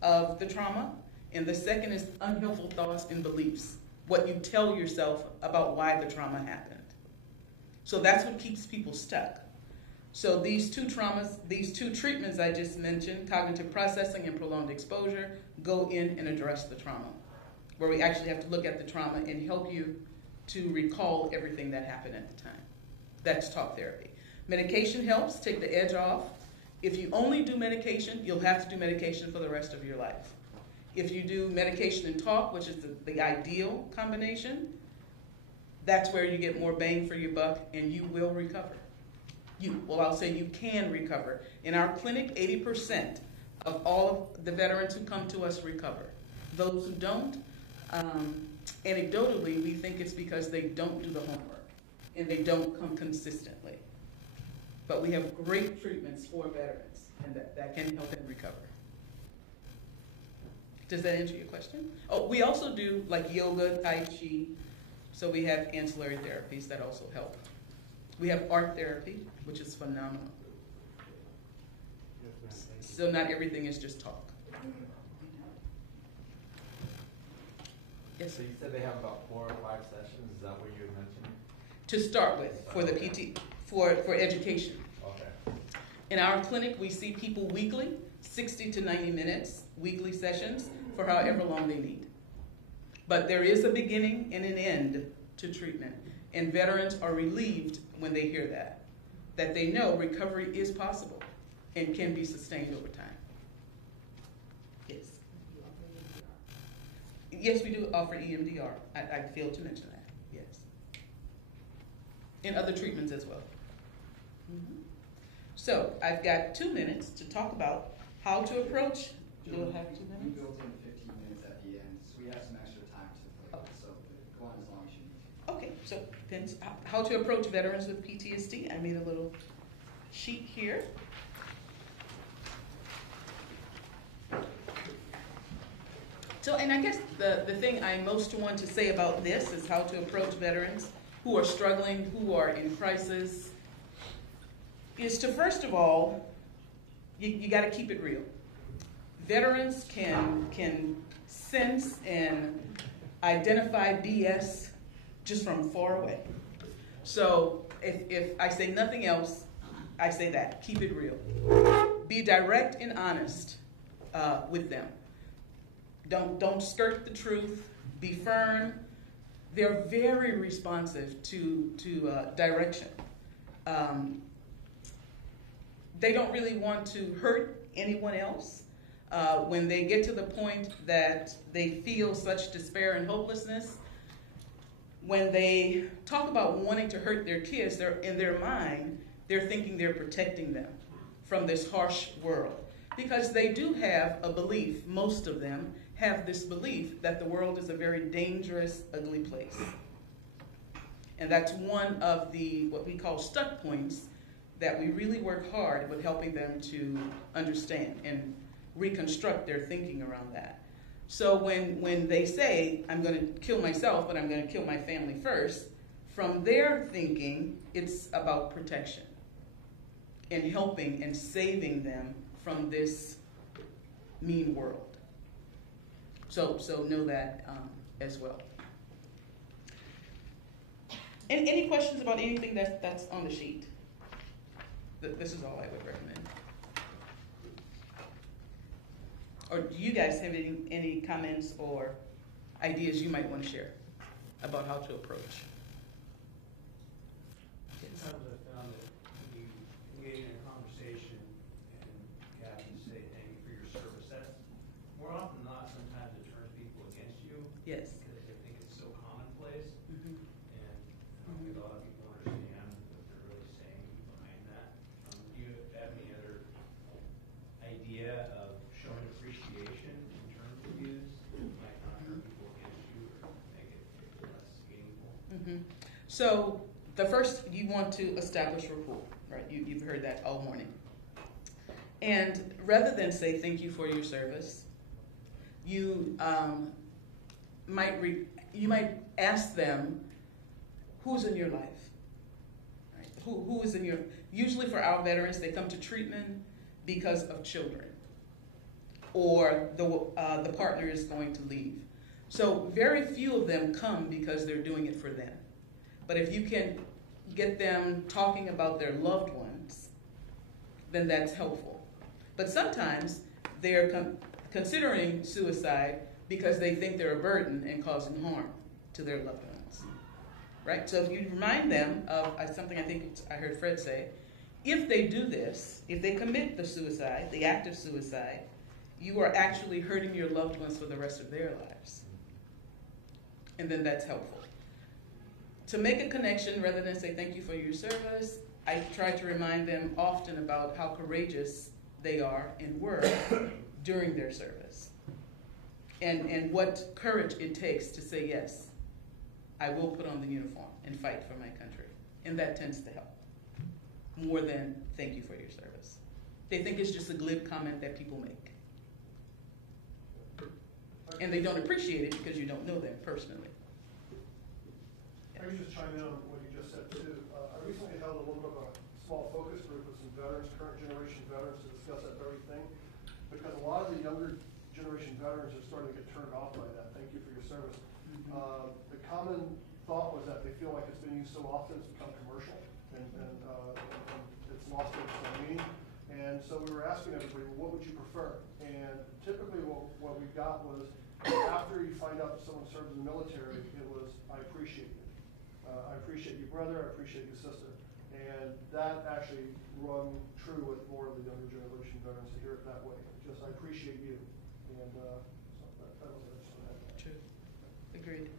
of the trauma. And the second is unhelpful thoughts and beliefs, what you tell yourself about why the trauma happened. So that's what keeps people stuck. So these two treatments I just mentioned, cognitive processing and prolonged exposure, go in and address the trauma, where we actually have to look at the trauma and help you to recall everything that happened at the time. That's talk therapy. Medication helps take the edge off. If you only do medication, you'll have to do medication for the rest of your life. If you do medication and talk, which is the ideal combination, that's where you get more bang for your buck and you will recover. I'll say you can recover. In our clinic, 80% of all of the veterans who come to us recover. Those who don't, anecdotally, we think it's because they don't do the homework and they don't come consistently. But we have great treatments for veterans. and that can help them recover. Does that answer your question? Oh, we also do like yoga, Tai Chi, so we have ancillary therapies that also help. We have art therapy, which is phenomenal. Yes, ma'am. Thank you. So not everything is just talk. Yes, So you said they have about 4 or 5 sessions, is that what you had mentioned? to start with for the PT, for education. Okay. In our clinic, we see people weekly, 60 to 90 minutes, weekly sessions for however long they need. But there is a beginning and an end to treatment, and veterans are relieved when they hear that they know recovery is possible and can be sustained over time. Yes. Yes, we do offer EMDR. I failed to mention that. Yes. And other treatments as well. Mm-hmm. So I've got 2 minutes to talk about how to approach. You'll have 2 We minutes. built in 15 minutes at the end, so we have some extra time to play with, so go on as long as you need to. Okay, so depends how to approach veterans with PTSD. I made a little sheet here. So, and I guess the thing I most want to say about this is how to approach veterans who are struggling, who are in crisis, is to first of all, you got to keep it real. Veterans can sense and identify BS just from far away. So if I say nothing else, I say that. Keep it real. Be direct and honest with them. Don't skirt the truth. Be firm. They're very responsive to direction. They don't really want to hurt anyone else. When they get to the point that they feel such despair and hopelessness, when they talk about wanting to hurt their kids, they're in their mind, they're thinking they're protecting them from this harsh world. Because they do have a belief, most of them have this belief that the world is a very dangerous, ugly place. And that's one of the, what we call stuck points, that we really work hard with helping them to understand and reconstruct their thinking around that. So when they say, I'm going to kill myself, but I'm going to kill my family first, from their thinking, it's about protection and helping and saving them from this mean world. So know that as well. And any questions about anything that's on the sheet? This is all I would recommend. Or do you guys have any comments or ideas you might want to share about how to approach? Sometimes I found that when you engage in a conversation and you have to say thank you for your service, that's more often than not, sometimes it turns people against you. Yes. Because they think it's so commonplace. Mm-hmm. And I don't think a lot of people understand what they're really saying behind that. Do you have any other idea of showing appreciation in terms of use that might not turn people against you or make it less meaningful? Mm-hmm. So the first, you want to establish rapport, right? You've heard that all morning. And rather than say thank you for your service, you might ask them, who's in your life? Right? Who is in your? Usually for our veterans, they come to treatment because of children, or the partner is going to leave. So very few of them come because they're doing it for them. But if you can get them talking about their loved ones, then that's helpful. But sometimes they're considering suicide because they think they're a burden and causing harm to their loved ones, right? So if you remind them of something I heard Fred say, if they do this, if they commit the suicide, the act of suicide, you are actually hurting your loved ones for the rest of their lives. And then that's helpful. To make a connection, rather than say thank you for your service, I try to remind them often about how courageous they are and were during their service. And what courage it takes to say, yes, I will put on the uniform and fight for my country. And that tends to help more than thank you for your service. They think it's just a glib comment that people make. And they don't appreciate it because you don't know them personally. I can just chime in on what you just said too. I recently held a little bit of a small focus group with some veterans, current generation veterans, to discuss that very thing. Because a lot of the younger generation veterans are starting to get turned off by that. Thank you for your service. The common thought was that they feel like it's been used so often it's become commercial and it's lost its meaning. And so we were asking everybody, well, what would you prefer? And typically what we got was, after you find out that someone served in the military, it was, I appreciate you. I appreciate you, brother. I appreciate you, sister. And that actually rung true with more of the younger generation veterans to hear it that way. Just, I appreciate you. And so that was it. True. Agreed.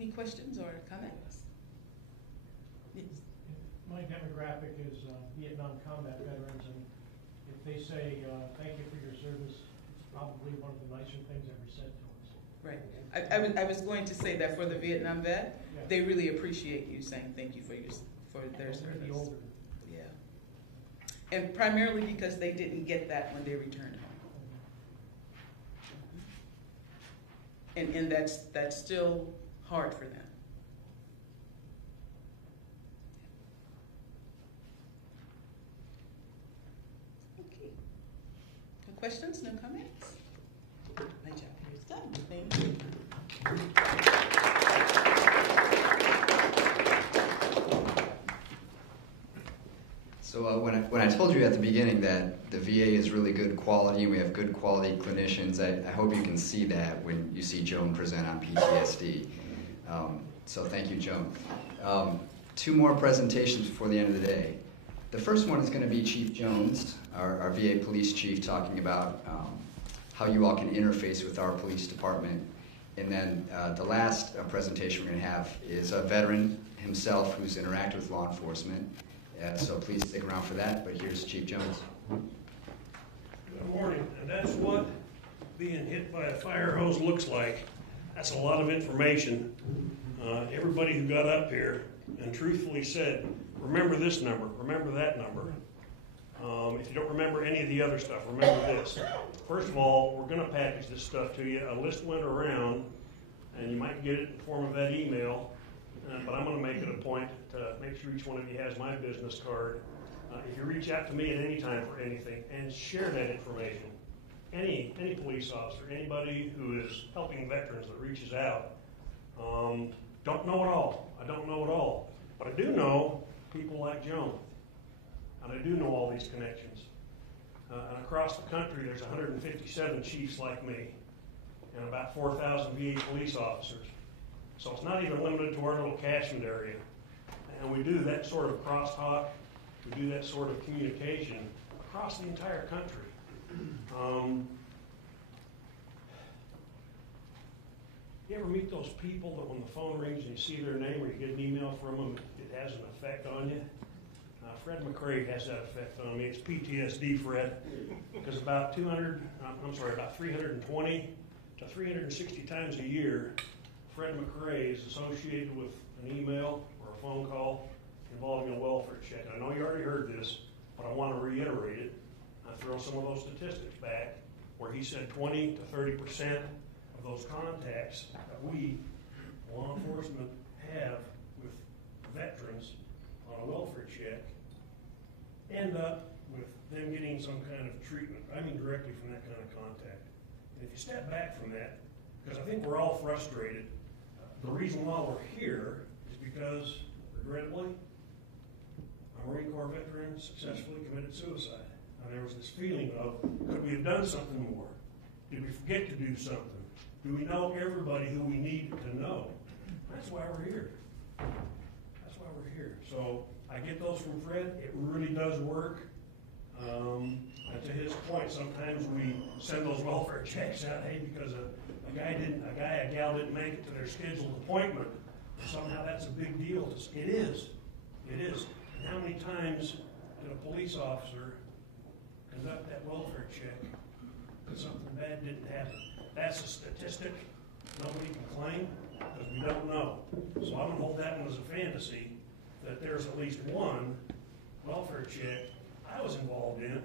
Any questions or comments? Yes. My demographic is Vietnam combat veterans, and if they say thank you for your service, it's probably one of the nicer things ever said to us. Right. I was going to say that for the Vietnam vet, Yeah. they really appreciate you saying thank you for their And service. the older. Yeah. And primarily because they didn't get that when they returned home. And that's still hard for them. Okay. No questions? No comments? My job here is done. Thank you. So when I told you at the beginning that the VA is really good quality, we have good quality clinicians, I hope you can see that when you see Joan present on PTSD. So thank you, Joan. 2 more presentations before the end of the day. The first one is going to be Chief Jones, our VA police chief, talking about how you all can interface with our police department. And then the last presentation we're going to have is a veteran himself who's interacted with law enforcement. So please stick around for that, but here's Chief Jones. Good morning, and that's what being hit by a fire hose looks like. That's a lot of information. Everybody who got up here and truthfully said, remember this number, remember that number. If you don't remember any of the other stuff, remember this. First of all, we're going to package this stuff to you. A list went around, and you might get it in the form of that email, but I'm going to make it a point to make sure each one of you has my business card. If you reach out to me at any time for anything, and share that information, any police officer, anybody who is helping veterans that reaches out, don't know it all. I don't know it all. But I do know people like Joan. And I do know all these connections. And across the country, there's 157 chiefs like me and about 4,000 VA police officers. So it's not even limited to our little catchment area. And we do that sort of crosstalk, we do that sort of communication across the entire country. You ever meet those people that when the phone rings and you see their name or you get an email from them, it has an effect on you? Fred McRae has that effect on me. It's PTSD, Fred, because about 320 to 360 times a year, Fred McRae is associated with an email or a phone call involving a welfare check. I know you already heard this, but I want to reiterate it. I throw some of those statistics back where he said 20 to 30% of those contacts that we, law enforcement, have with veterans on a welfare check end up with them getting some kind of treatment. I mean directly from that kind of contact. And if you step back from that, because I think we're all frustrated, the reason why we're here is because, regrettably, a Marine Corps veteran successfully committed suicide. And there was this feeling of, could we have done something more? Did we forget to do something? Do we know everybody who we need to know? That's why we're here. That's why we're here. So I get those from Fred. It really does work. And to his point, sometimes we send those welfare checks out, hey, because a gal didn't make it to their scheduled appointment. Somehow that's a big deal. It is. It is. And how many times did a police officer conduct that welfare check and something bad didn't happen? That's a statistic nobody can claim because we don't know. So I'm going to hold that one as a fantasy. that there's at least one welfare check I was involved in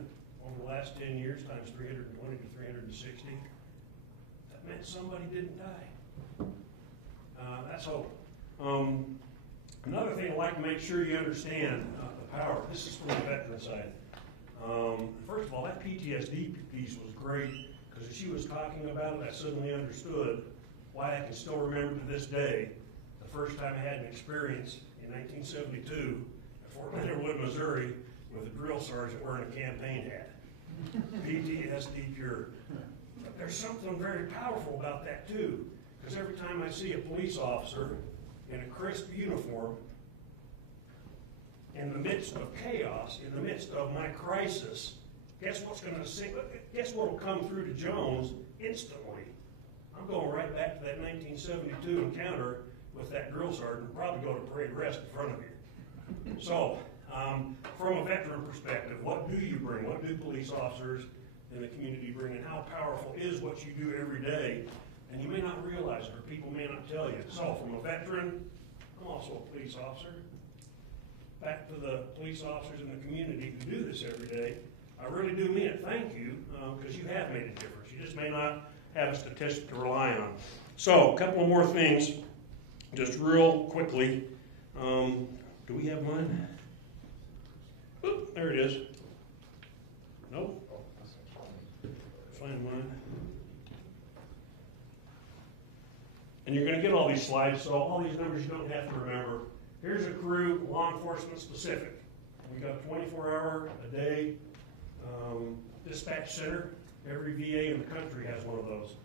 over the last 10 years times 320 to 360. That meant somebody didn't die. That's hope. Another thing I'd like to make sure you understand the power. This is from the veteran side. First of all, that PTSD piece was great because as she was talking about it, I suddenly understood why I can still remember to this day the first time I had an experience in 1972 at Fort Leonard Wood, Missouri, with a drill sergeant wearing a campaign hat. PTSD pure. But there's something very powerful about that too, because every time I see a police officer in a crisp uniform, in the midst of chaos, in the midst of my crisis, guess what's going to sing? Guess what will come through to Jones instantly? I'm going right back to that 1972 encounter with that drill sergeant. Probably go to parade rest in front of you. So, from a veteran perspective, what do you bring? What do police officers in the community bring? And how powerful is what you do every day? And you may not realize it, or people may not tell you. So, from a veteran, I'm also a police officer. Back to the police officers in the community who do this every day, I really do mean it. Thank you, because you have made a difference. You just may not have a statistic to rely on. So, a couple more things, just real quickly. Do we have mine? Oop, there it is. Nope. Find mine. And you're going to get all these slides, so all these numbers you don't have to remember. Here's a crew, law enforcement specific. We've got a 24-hour a day dispatch center. Every VA in the country has one of those.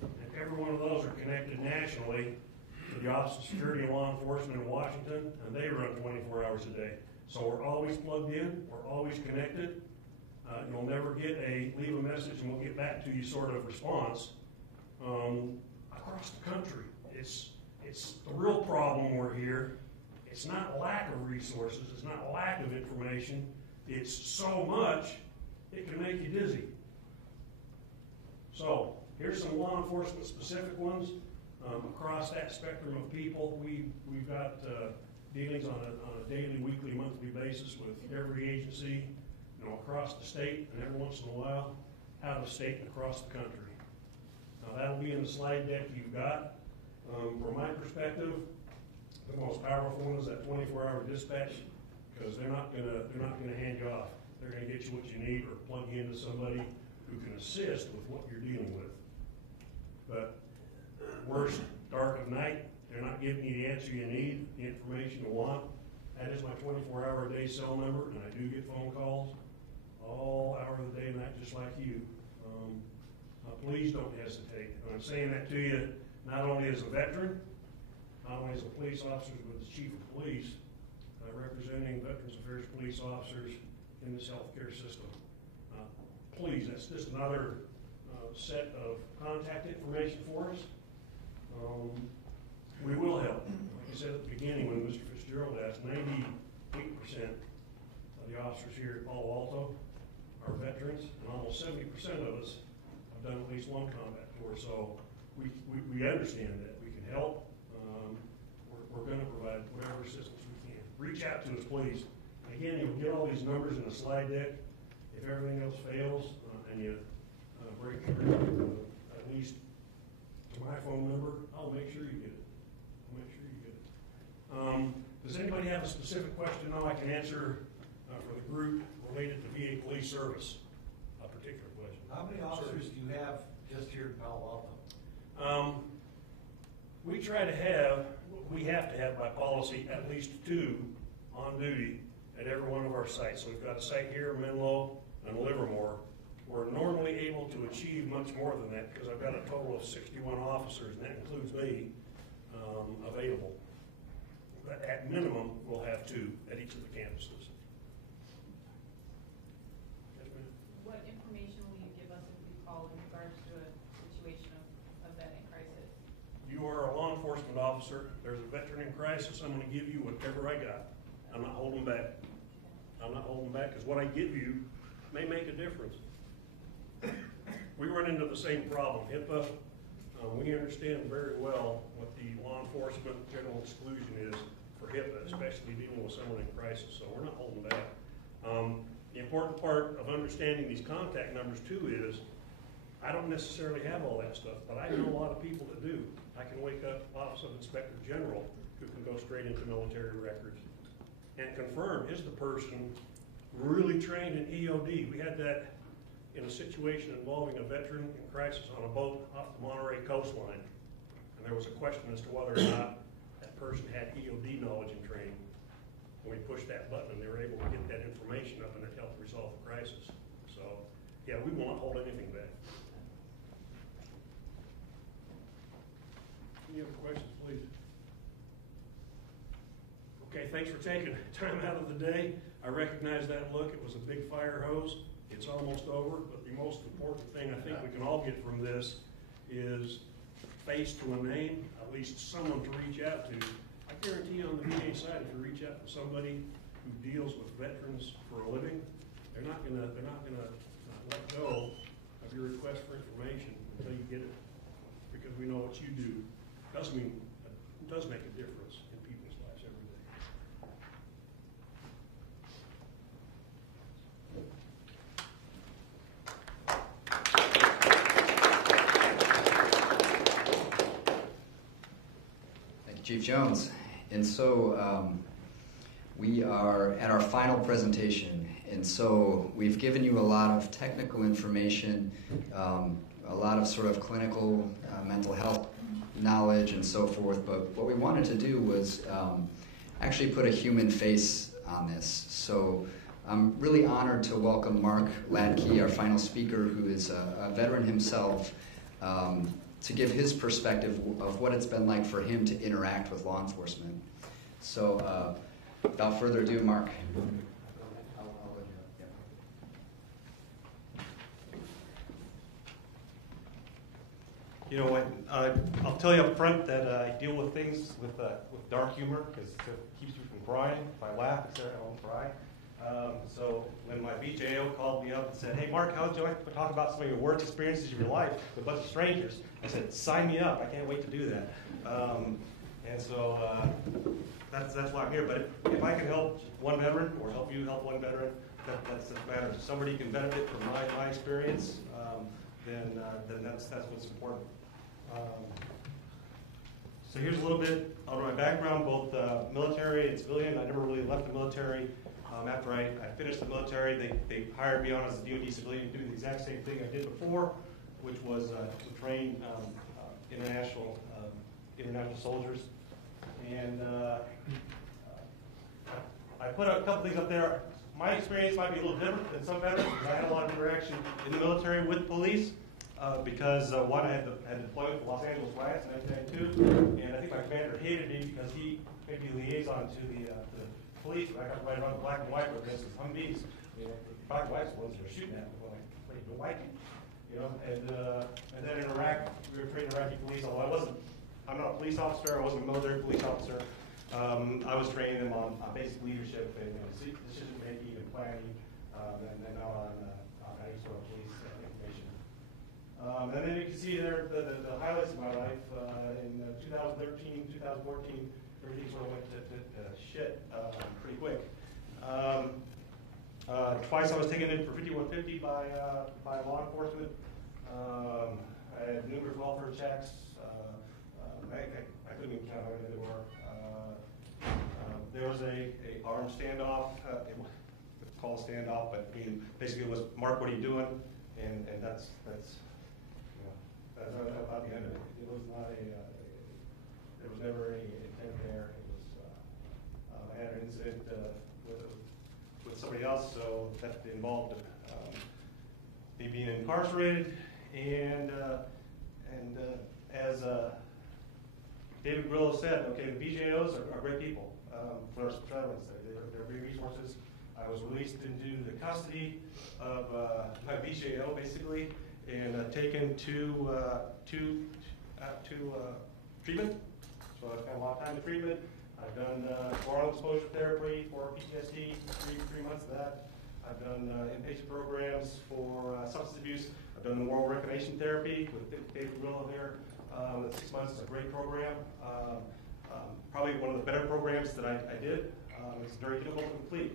And every one of those are connected nationally to the Office of Security and Law Enforcement in Washington, and they run 24 hours a day. So we're always plugged in, we're always connected. You'll never get a leave a message and we'll get back to you sort of response. Across the country, it's the real problem we're here. It's not lack of resources, it's not lack of information. It's so much, it can make you dizzy. So, here's some law enforcement specific ones. Across that spectrum of people, we've got dealings on a daily, weekly, monthly basis with every agency, across the state, and every once in a while, out of state and across the country. Now, that'll be in the slide deck you've got. From my perspective, the most powerful one is that 24-hour dispatch, because they're not gonna hand you off. They're gonna get you what you need or plug you into somebody who can assist with what you're dealing with. But worst, dark of night, they're not giving you the answer you need, the information you want. That is my 24-hour a day cell number, and I do get phone calls all hour of the day and night, just like you. Please don't hesitate. I'm saying that to you not only as a veteran, not only as a police officer, but as chief of police, representing Veterans Affairs police officers in this healthcare system. Please, that's just another set of contact information for us. We will help. Like I said at the beginning when Mr. Fitzgerald asked, 98% of the officers here at Palo Alto are veterans, and almost 70% of us have done at least one combat tour. So we understand that. We can help. We're going to provide whatever assistance we can. Reach out to us, please. Again, you'll get all these numbers in a slide deck. If everything else fails and you break through at least to my phone number, I'll make sure you get it. I'll make sure you get it. Does anybody have a specific question now I can answer for the group related to VA police service? A particular question. How many officers do you have just here in Palo Alto? We have to have by policy at least 2 on duty at every one of our sites. So we've got a site here, Menlo and Livermore. We're normally able to achieve much more than that because I've got a total of 61 officers, and that includes me, available. But at minimum, we'll have 2 at each of the campuses. What information will you give us if we call in regards to a situation of that in crisis? You are a law enforcement officer. There's a veteran in crisis. I'm going to give you whatever I got. I'm not holding back. I'm not holding back because what I give you may make a difference. We run into the same problem. HIPAA, we understand very well what the law enforcement general exclusion is for HIPAA, especially dealing with someone in crisis, so we're not holding back. The important part of understanding these contact numbers too is, I don't necessarily have all that stuff, but I know a lot of people that do. I can wake up Office of Inspector General, who can go straight into military records and confirm, is the person really trained in EOD? We had that in a situation involving a veteran in crisis on a boat off the Monterey coastline. And there was a question as to whether or not that person had EOD knowledge and training. And we pushed that button and they were able to get that information up and it helped resolve the crisis. So, yeah, we won't hold anything back. Any other questions, please? Okay, thanks for taking time out of the day. I recognize that look. It was a big fire hose. It's almost over, but the most important thing I think we can all get from this is face to a name, at least someone to reach out to. I guarantee on the VA side, if you reach out to somebody who deals with veterans for a living, they're not gonna let go of your request for information until you get it, because we know what you do. It does make a difference in people's lives every day. Thank you, Chief Jones. And so we are at our final presentation. And so we've given you a lot of technical information, a lot of sort of clinical mental health knowledge and so forth. But what we wanted to do was actually put a human face on this. So I'm really honored to welcome Mark Ladke, our final speaker, who is a veteran himself, to give his perspective of what it's been like for him to interact with law enforcement. So without further ado, Mark. You know what? I'll tell you up front that I deal with things with dark humor because it keeps me from crying. If I laugh, I won't cry. So when my VJO called me up and said, "Hey, Mark, how would you like to talk about some of your worst experiences of your life with a bunch of strangers?" I said, "Sign me up. I can't wait to do that." And so that's why I'm here. But if I can help one veteran or help you help one veteran, that's what matters. If somebody can benefit from my experience, then that's what's important. So here's a little bit on my background, both military and civilian. I never really left the military. After I finished the military, they hired me on as a DoD civilian to do the exact same thing I did before, which was to train international soldiers. And I put a couple things up there. My experience might be a little different than some veterans because I had a lot of interaction in the military with police. Because one, I had deployed with the Los Angeles riots in 1992, and I think my commander hated me because he made me liaison to the police. I got right around the black and white with this Humvees. You know, the black and white's the ones that were shooting at me when I don't like me. You know, and then in Iraq, we were training Iraqi police. Although I'm not a police officer. I wasn't a military police officer. I was training them on basic leadership and decision making and planning, and not on any sort of police information. And then you can see there the highlights of my life. In 2013, 2014, everything sort of went to shit pretty quick. Twice I was taken in for 5150 by law enforcement. I had numerous welfare checks. I couldn't even count how many there were. There was a armed standoff. It's called a standoff, but basically it was, "Mark, what are you doing?" And that's about the end of it. It was not there was never any intent there. It was, I had an incident with somebody else, so that involved me being incarcerated, and as David Grillo said, okay, the BJOs are great people for us veterans. They're great resources. I was released into the custody of my BJO, basically, and taken to treatment. So I spent a lot of time in treatment. I've done oral exposure therapy for PTSD, three months of that. I've done inpatient programs for substance abuse. I've done the moral reclamation therapy with David Grillo there. 6 months is a great program. Probably one of the better programs that I did. It's very difficult to complete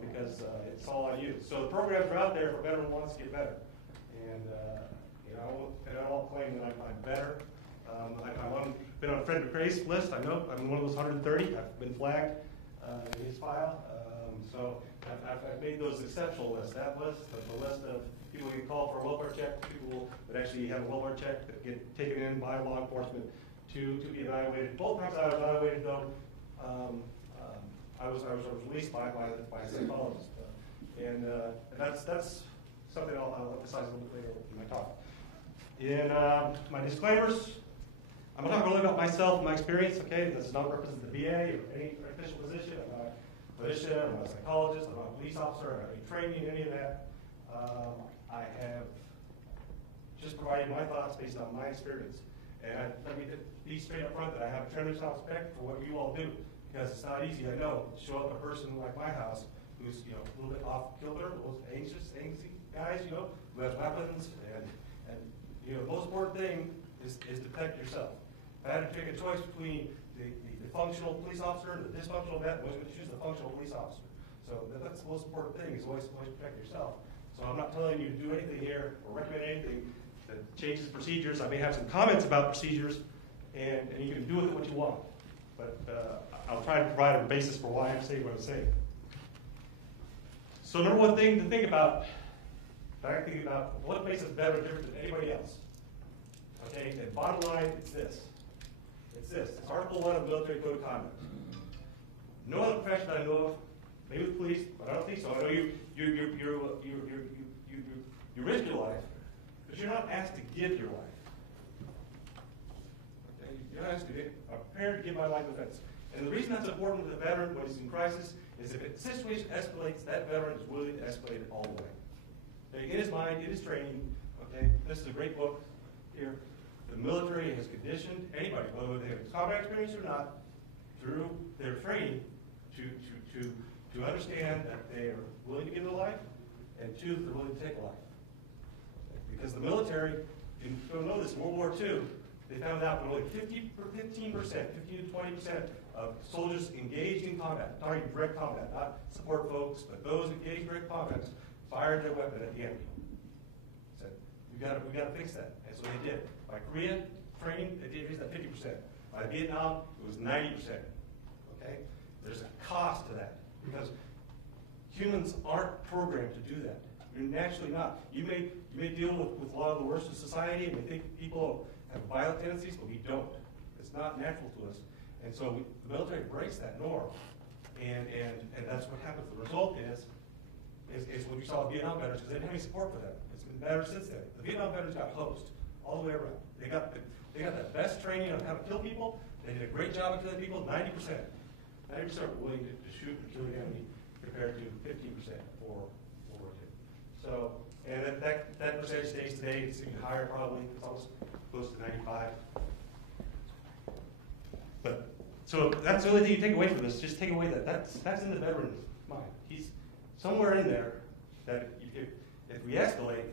because it's all on you. So the programs are out there for veteran wants to get better. And I won't claim that I'm better. I've been on Fred McRae's list. I know I'm one of those 130. I've been flagged in his file. So I've made those exceptional lists. That list, the list of people who get called for a welfare check, people that actually have a welfare check that get taken in by law enforcement to be evaluated. Both times I was evaluated, though, I was released by a psychologist, and that's something I'll emphasize a little bit later in my talk. In my disclaimers, I'm going to talk a little about myself and my experience. Okay, this does not represent the VA or any official position. I'm not a clinician. I'm not a psychologist. I'm not a police officer. I don't have any training in any of that. I have just provided my thoughts based on my experience. And let me be straight up front that I have a tremendous amount of respect for what you all do, because it's not easy, I know, to show up a person like my house who's a little bit off kilter, those angsty guys, who has weapons, and the most important thing is to protect yourself. If I had to pick a choice between the functional police officer and the dysfunctional vet, I was going to choose the functional police officer. So that's the most important thing, is always protect yourself. So I'm not telling you to do anything here or recommend anything that changes procedures. I may have some comments about procedures, and you can do with it what you want. But I'll try to provide a basis for why I'm saying what I'm saying. So number one thing to think about, what makes us better and different than anybody else. Okay, and bottom line, it's this. It's Article 1 of the Military Code of Conduct. No other profession that I know of, maybe with police, but I don't think so. I know you risk your life, but you're not asked to give your life. Okay? You're not asked to give. I'm prepared to give my life defense. And the reason that's important with a veteran when he's in crisis is if the situation escalates, that veteran is willing to escalate it all the way. Okay? In his mind, in his training, okay, this is a great book here. The military has conditioned anybody, whether they have combat experience or not, through their training to understand that they are willing to give their life, and two, that they're willing to take a life. Because the military, you don't know this, in World War II, they found out when only 15% to 20% of soldiers engaged in combat, talking direct combat, not support folks, but those engaged in direct combat, fired their weapon at the enemy. Said, we got to fix that. And so they did. By Korea training, they did raise that 50%. By Vietnam, it was 90%. Okay? There's a cost to that, because humans aren't programmed to do that. You're naturally not. You may deal with a lot of the worst of society, and we think people have violent tendencies, but we don't. It's not natural to us. And so the military breaks that norm, and that's what happens. The result is what you saw with Vietnam veterans, because they didn't have any support for them. It's been better since then. The Vietnam veterans got hosed all the way around. They got the best training on how to kill people. They did a great job of killing people. 90% were willing to shoot and kill the enemy, compared to 15% for World War II. So, and that percentage stays today. It's even higher probably. It's almost close to 95. But so that's the only thing you take away from this. Just take away that's in the veteran's mind. He's somewhere in there that if we escalate,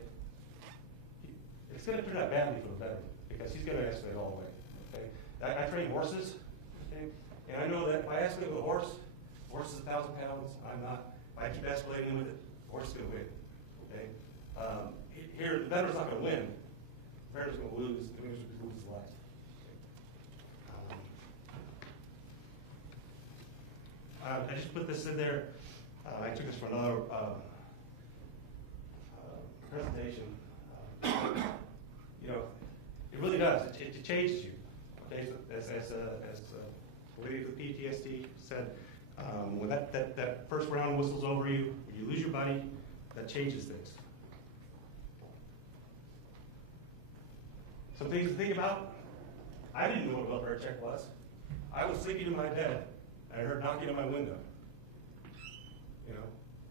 it's going to turn out badly for the veteran, because he's going to escalate all the way. Okay, I train horses, okay, and I know that if I escalate with a horse is 1,000 pounds. I'm not. If I keep escalating with it, the horse is going to win. Okay, here the veteran's not going to win. The veteran's going to lose. The veteran's going to lose his life. I just put this in there. I took this from another presentation. It really does. It changes you. Okay, as the lady with PTSD said, when that first round whistles over you, when you lose your buddy, that changes things. Some things to think about. I didn't know what a welfare check was. I was sleeping in my bed, and I heard knocking on my window.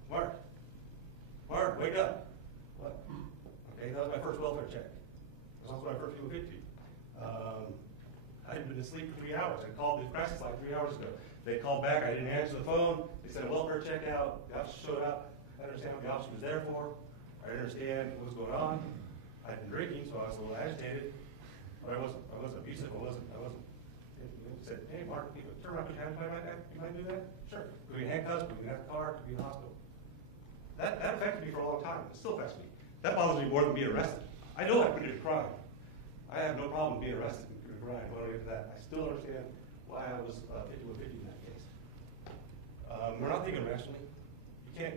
Mark, wake up. What? Okay, that was my first welfare check. It was also my first legal victory. I had been asleep for 3 hours. I called the crisis line 3 hours ago. They called back. I didn't answer the phone. They sent a welfare check out. The officer showed up. I didn't understand what the officer was there for. I didn't understand what was going on. I had been drinking, so I was a little agitated. But I wasn't abusive. I wasn't and said, hey, Mark, turn around, put your hands behind my back. You mind doing that? Sure. Could be handcuffs, could be in the car, could be in the hospital. That affected me for a long time. It still affects me. That bothers me more than being arrested. I know I committed a crime. I have no problem being arrested and committing a crime. But into that, I still understand why I was 5150 in that case. We're not thinking rationally. If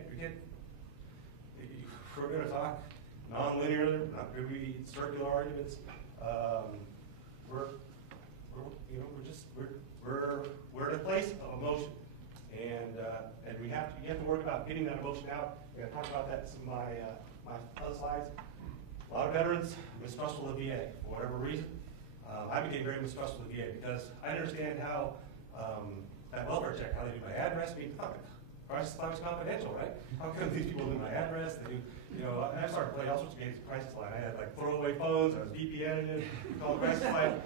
we're going to talk non-linear, not going to be circular arguments. We're at a place of emotion, and you have to worry about getting that emotion out. We're going to talk about that in some of my other slides. A lot of veterans mistrustful of the VA for whatever reason. I became very mistrustful of the VA because I understand how that welfare check, how they do my address, crisis line is confidential, right? How come these people do my address? They do, I started playing all sorts of games with crisis line. I had like throwaway phones, I was VPNing it, called crisis line,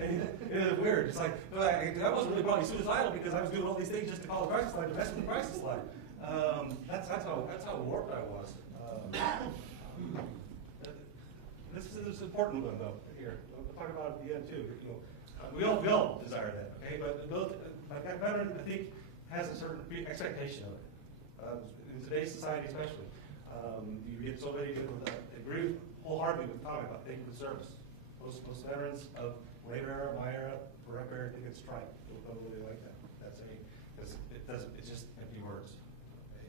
and it was weird. It's like, I wasn't really probably suicidal because I was doing all these things just to call the crisis line, to mess with the crisis line. That's how warped I was. This is an important one though, here. We'll talk about it at the end too. We all desire that, okay? But that veteran, I think, has a certain expectation of it. In today's society especially, you get so many people that agree wholeheartedly with Tommy about thank you for the service. Most veterans of later era, my era, forever era, think it's trite. Don't really like that saying, because it's just empty words. Okay?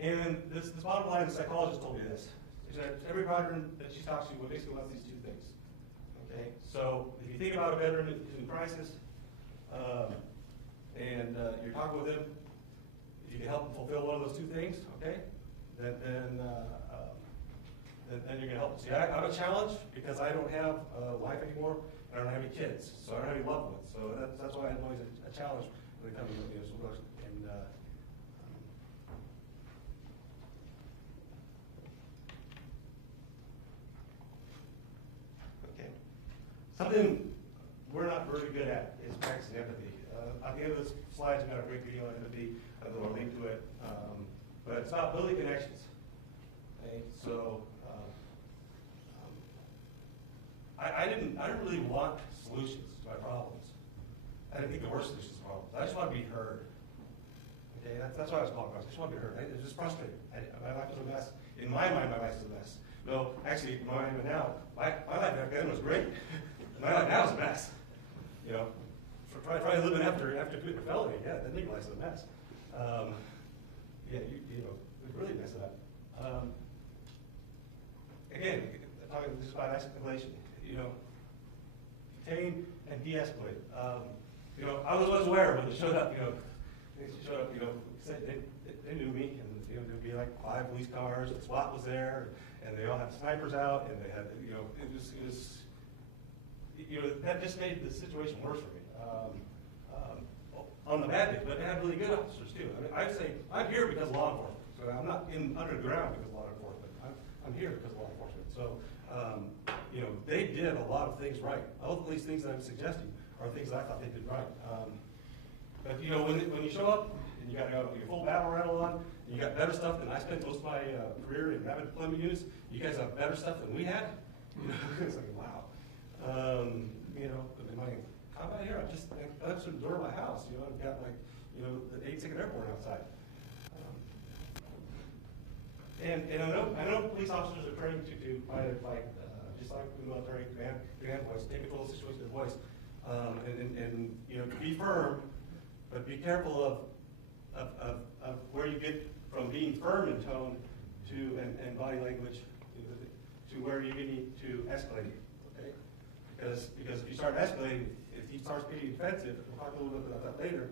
And this bottom line, the psychologist told me this. She said every veteran that she talks to basically wants these two things. Okay, so if you think about a veteran who's in crisis, and you're talking with them, if you can help them fulfill one of those two things, okay, then you're going to help them. See, I have a challenge because I don't have a wife anymore, and I don't have any kids, so I don't have any loved ones. So that's why I'm always a challenge when it comes to something we're not very good at is practicing empathy. At the end of this slides, we've got a great video on empathy. I'm going to link to it. But it's about building connections. Okay? So I didn't really want solutions to my problems. I didn't think there were solutions to problems. I just want to be heard. Okay? That's why I was called across. I just want to be heard. It was just frustrating. My life was a mess. In my mind, my life is a mess. No, actually, my mind now, my life back then was great. My life now is a mess. Try living after committing a felony. Yeah, then your life's a mess. We really mess it up. Again, talking just about escalation. Contain and de-escalate. I was aware when they showed up. Said they knew me, and there'd be like 5 police cars, and SWAT was there, and they all had snipers out, and they had, that just made the situation worse for me. On the bad days, but they had really good officers too. I mean, I'd say I'm here because of law enforcement. So I'm not underground because of law enforcement. I'm here because of law enforcement. So, they did a lot of things right. All of these things that I'm suggesting are things that I thought they did right. But when you show up and you got your full battle rattle on, and you got better stuff than I spent most of my career in rapid deployment units. You guys have better stuff than we had. It's like wow. In my combat here, I just the door of my house. I've got the 82nd Airborne outside. And I know police officers are trained to fight just like the military command voice, take control of the situation with voice, and be firm, but be careful of where you get from being firm in tone to and body language to where you need to escalate. Okay, because if you start escalating, if he starts being defensive, we'll talk a little bit about that later.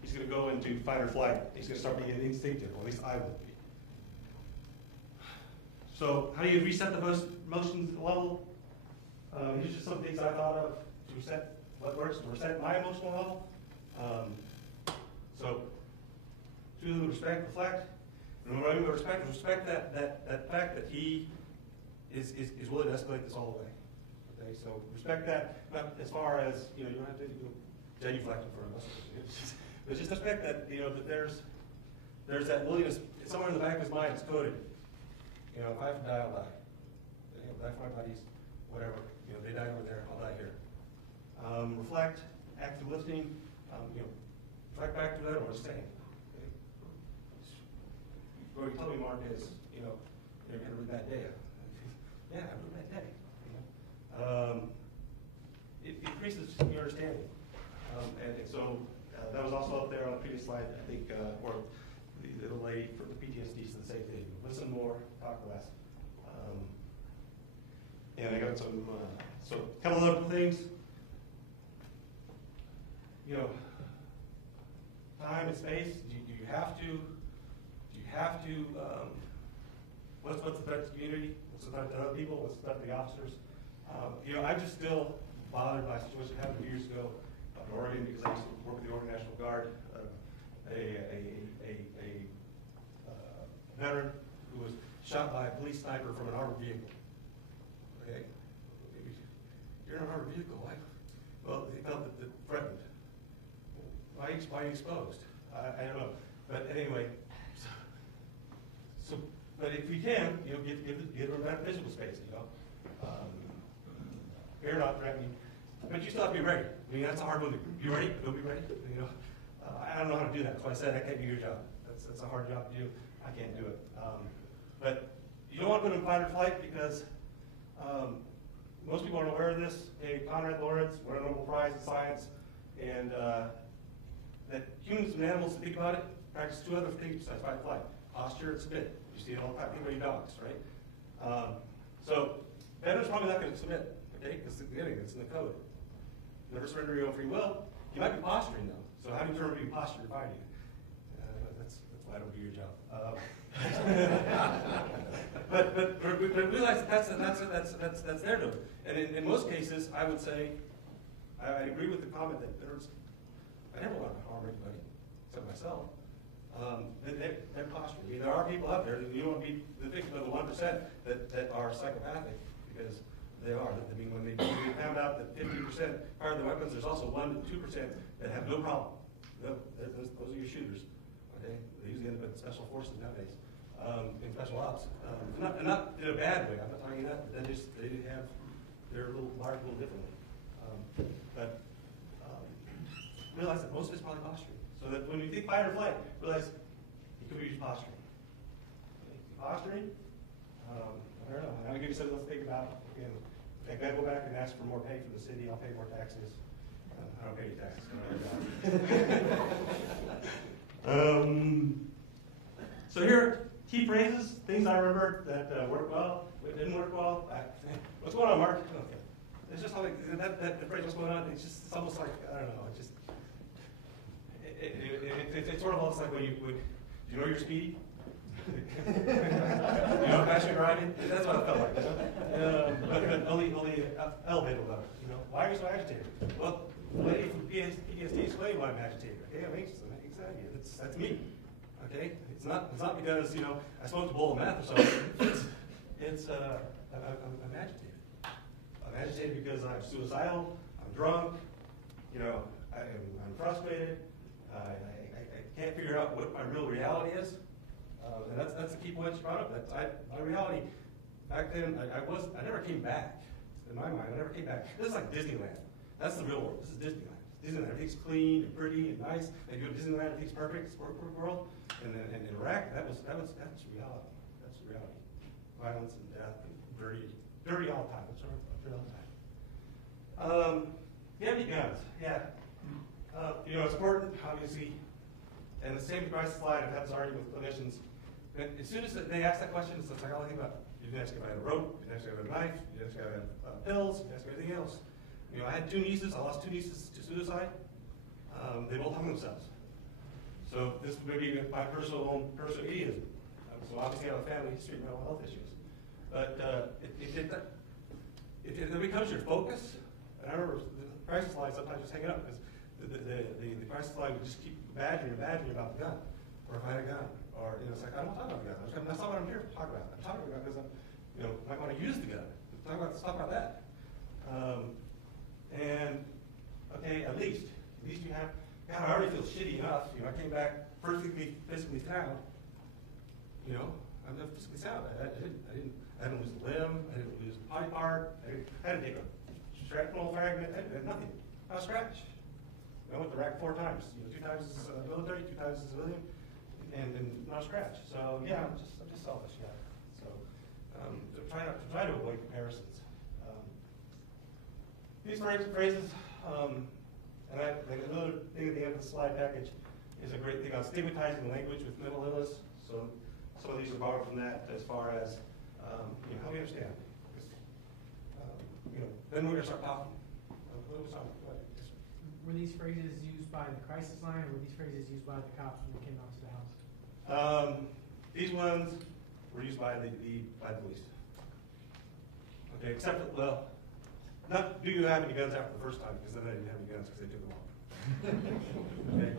He's going to go into fight or flight. He's going to start being instinctive, or at least I will be. So how do you reset the emotions level? Here's just some things I thought of to reset what works to reset my emotional level. So to respect, reflect. And what I mean by respect is respect that fact that he is willing to escalate this all the way. Okay, so respect that, not as far as you don't have to genuflect in front of us. But just respect that that there's that willingness somewhere in the back of his mind. It's coded. If I have to die, I'll die. Die for my buddies. whatever. They died over there, I'll die here. Reflect, active listening, reflect back to that, what I'm saying. Okay? What you told me, Mark, is, you're having a really bad day. Yeah, I had a really bad day. It increases your understanding. And so that was also up there on the previous slide, I think, or the little lady for the PTSD said the same thing. Listen more, talk less. And I got some, so a couple of other things. Time and space. Do you have to? What's the threat to the community? What's the threat to other people? What's the threat to the officers? I'm just still bothered by a situation that happened years ago up in Oregon because I used to work with the Oregon National Guard. A veteran who was shot by a police sniper from an armored vehicle. Okay, you're in an armored vehicle. Why? Well, they felt that threatened. Why are you exposed? I don't know. But anyway, but if we can, give them that physical space. You're not threatening, but you still have to be ready. I mean, that's a hard one to be ready. Don't be ready. I don't know how to do that. That's why I said that can't be your job. That's a hard job to do. I can't do it. But you don't want to put them in fight or flight because most people aren't aware of this. Hey, Conrad Lawrence won a Nobel Prize in science, and that humans and animals, to think about it, practice two other things besides fight or flight: posture and submit. You see it all the time. Think about your dogs, right? So veterans probably not going to submit, okay? Because it's in the code. Never surrender your own free will. You might be posturing though. So how do you determine being postured and fighting? That's why I don't do your job. But realize that's their doing. And in most cases, I would say, I agree with the comment that I never want to harm anybody, except myself. They're posturing. I mean, there are people out there that you don't want to be the victim of the 1% that are psychopathic, because they are. I mean, when they found out that 50% fire their weapons, there's also 1% to 2% that have no problem. Those are your shooters. Okay, they usually end up in special forces nowadays, in special ops. Not in a bad way. I'm not talking that. But they have their little wired a little differently. But realize that most of it's probably posturing. So that when we think fight or flight, realize it could be just posturing. Okay. Posturing. I don't know. I'm gonna give you something else to think about. Again, if I go back and ask for more pay from the city, I'll pay more taxes. I don't pay any taxes. So here, key phrases, things I remember that worked well, that didn't work well. What's going on, Mark? Okay. It's just like that phrase, what's going on? It's almost like, I don't know. It's sort of almost like when do you know your speed? You know how fast you're driving? That's what it felt like. But only elevated level. Why are you so agitated? Well, the lady from PTSD explained why I'm agitated. Okay, I'm anxious. I'm anxiety. That's me. Okay, it's not because I smoked a bowl of meth or something. I'm agitated. I'm agitated because I'm suicidal. I'm drunk. I'm frustrated. I can't figure out what my real reality is. And that's the key point you brought up. My reality back then, I never came back. In my mind, I never came back. This is like Disneyland. That's the real world. This is Disneyland. Disneyland, everything's clean and pretty and nice. They go to Disneyland, everything's perfect. It's a perfect world. And then in Iraq, that's reality. That's reality. Violence and death and dirty all the time. That's dirty all the time. Do you have any guns? Yeah. It's important, obviously. And the same price slide, I've had this argument with clinicians. And as soon as they ask that question, it's like all I think about. You didn't ask if I had a rope, you didn't ask if I had a knife, you didn't ask if I had pills, you didn't ask everything else. I had two nieces, I lost two nieces to suicide. They both hung themselves. So this may be my personal idiotism. So obviously I have a family history of mental health issues. But if it becomes your focus, and I remember the crisis line sometimes just hanging up because the crisis line would just keep badgering about the gun, or if I had a gun, or it's like I don't talk about the gun. That's not what I'm here to talk about. I'm talking about because I might want to use the gun. Let's talk about that. And okay, at least you have. God, I already feel shitty enough. I came back physically sound. I'm physically sound. I I didn't lose a limb, I didn't lose a body part, I didn't take a shrapnel fragment, I did nothing, not a scratch. I went to rack 4 times, 2 times as military, 2 times as civilian, and not a scratch. So yeah, I'm just selfish, yeah. So try to avoid comparisons. These phrases, and like another thing at the end of the slide package is a great thing on stigmatizing language with mental illness. So some of these are borrowed from that as far as how we understand. Then we're going to start talking. Were these phrases used by the crisis line, or were these phrases used by the cops when they came out to the house? These ones were used by the police. Okay, except for, well, not do you have any guns after the first time, because then they didn't have any guns because they took them all. Okay,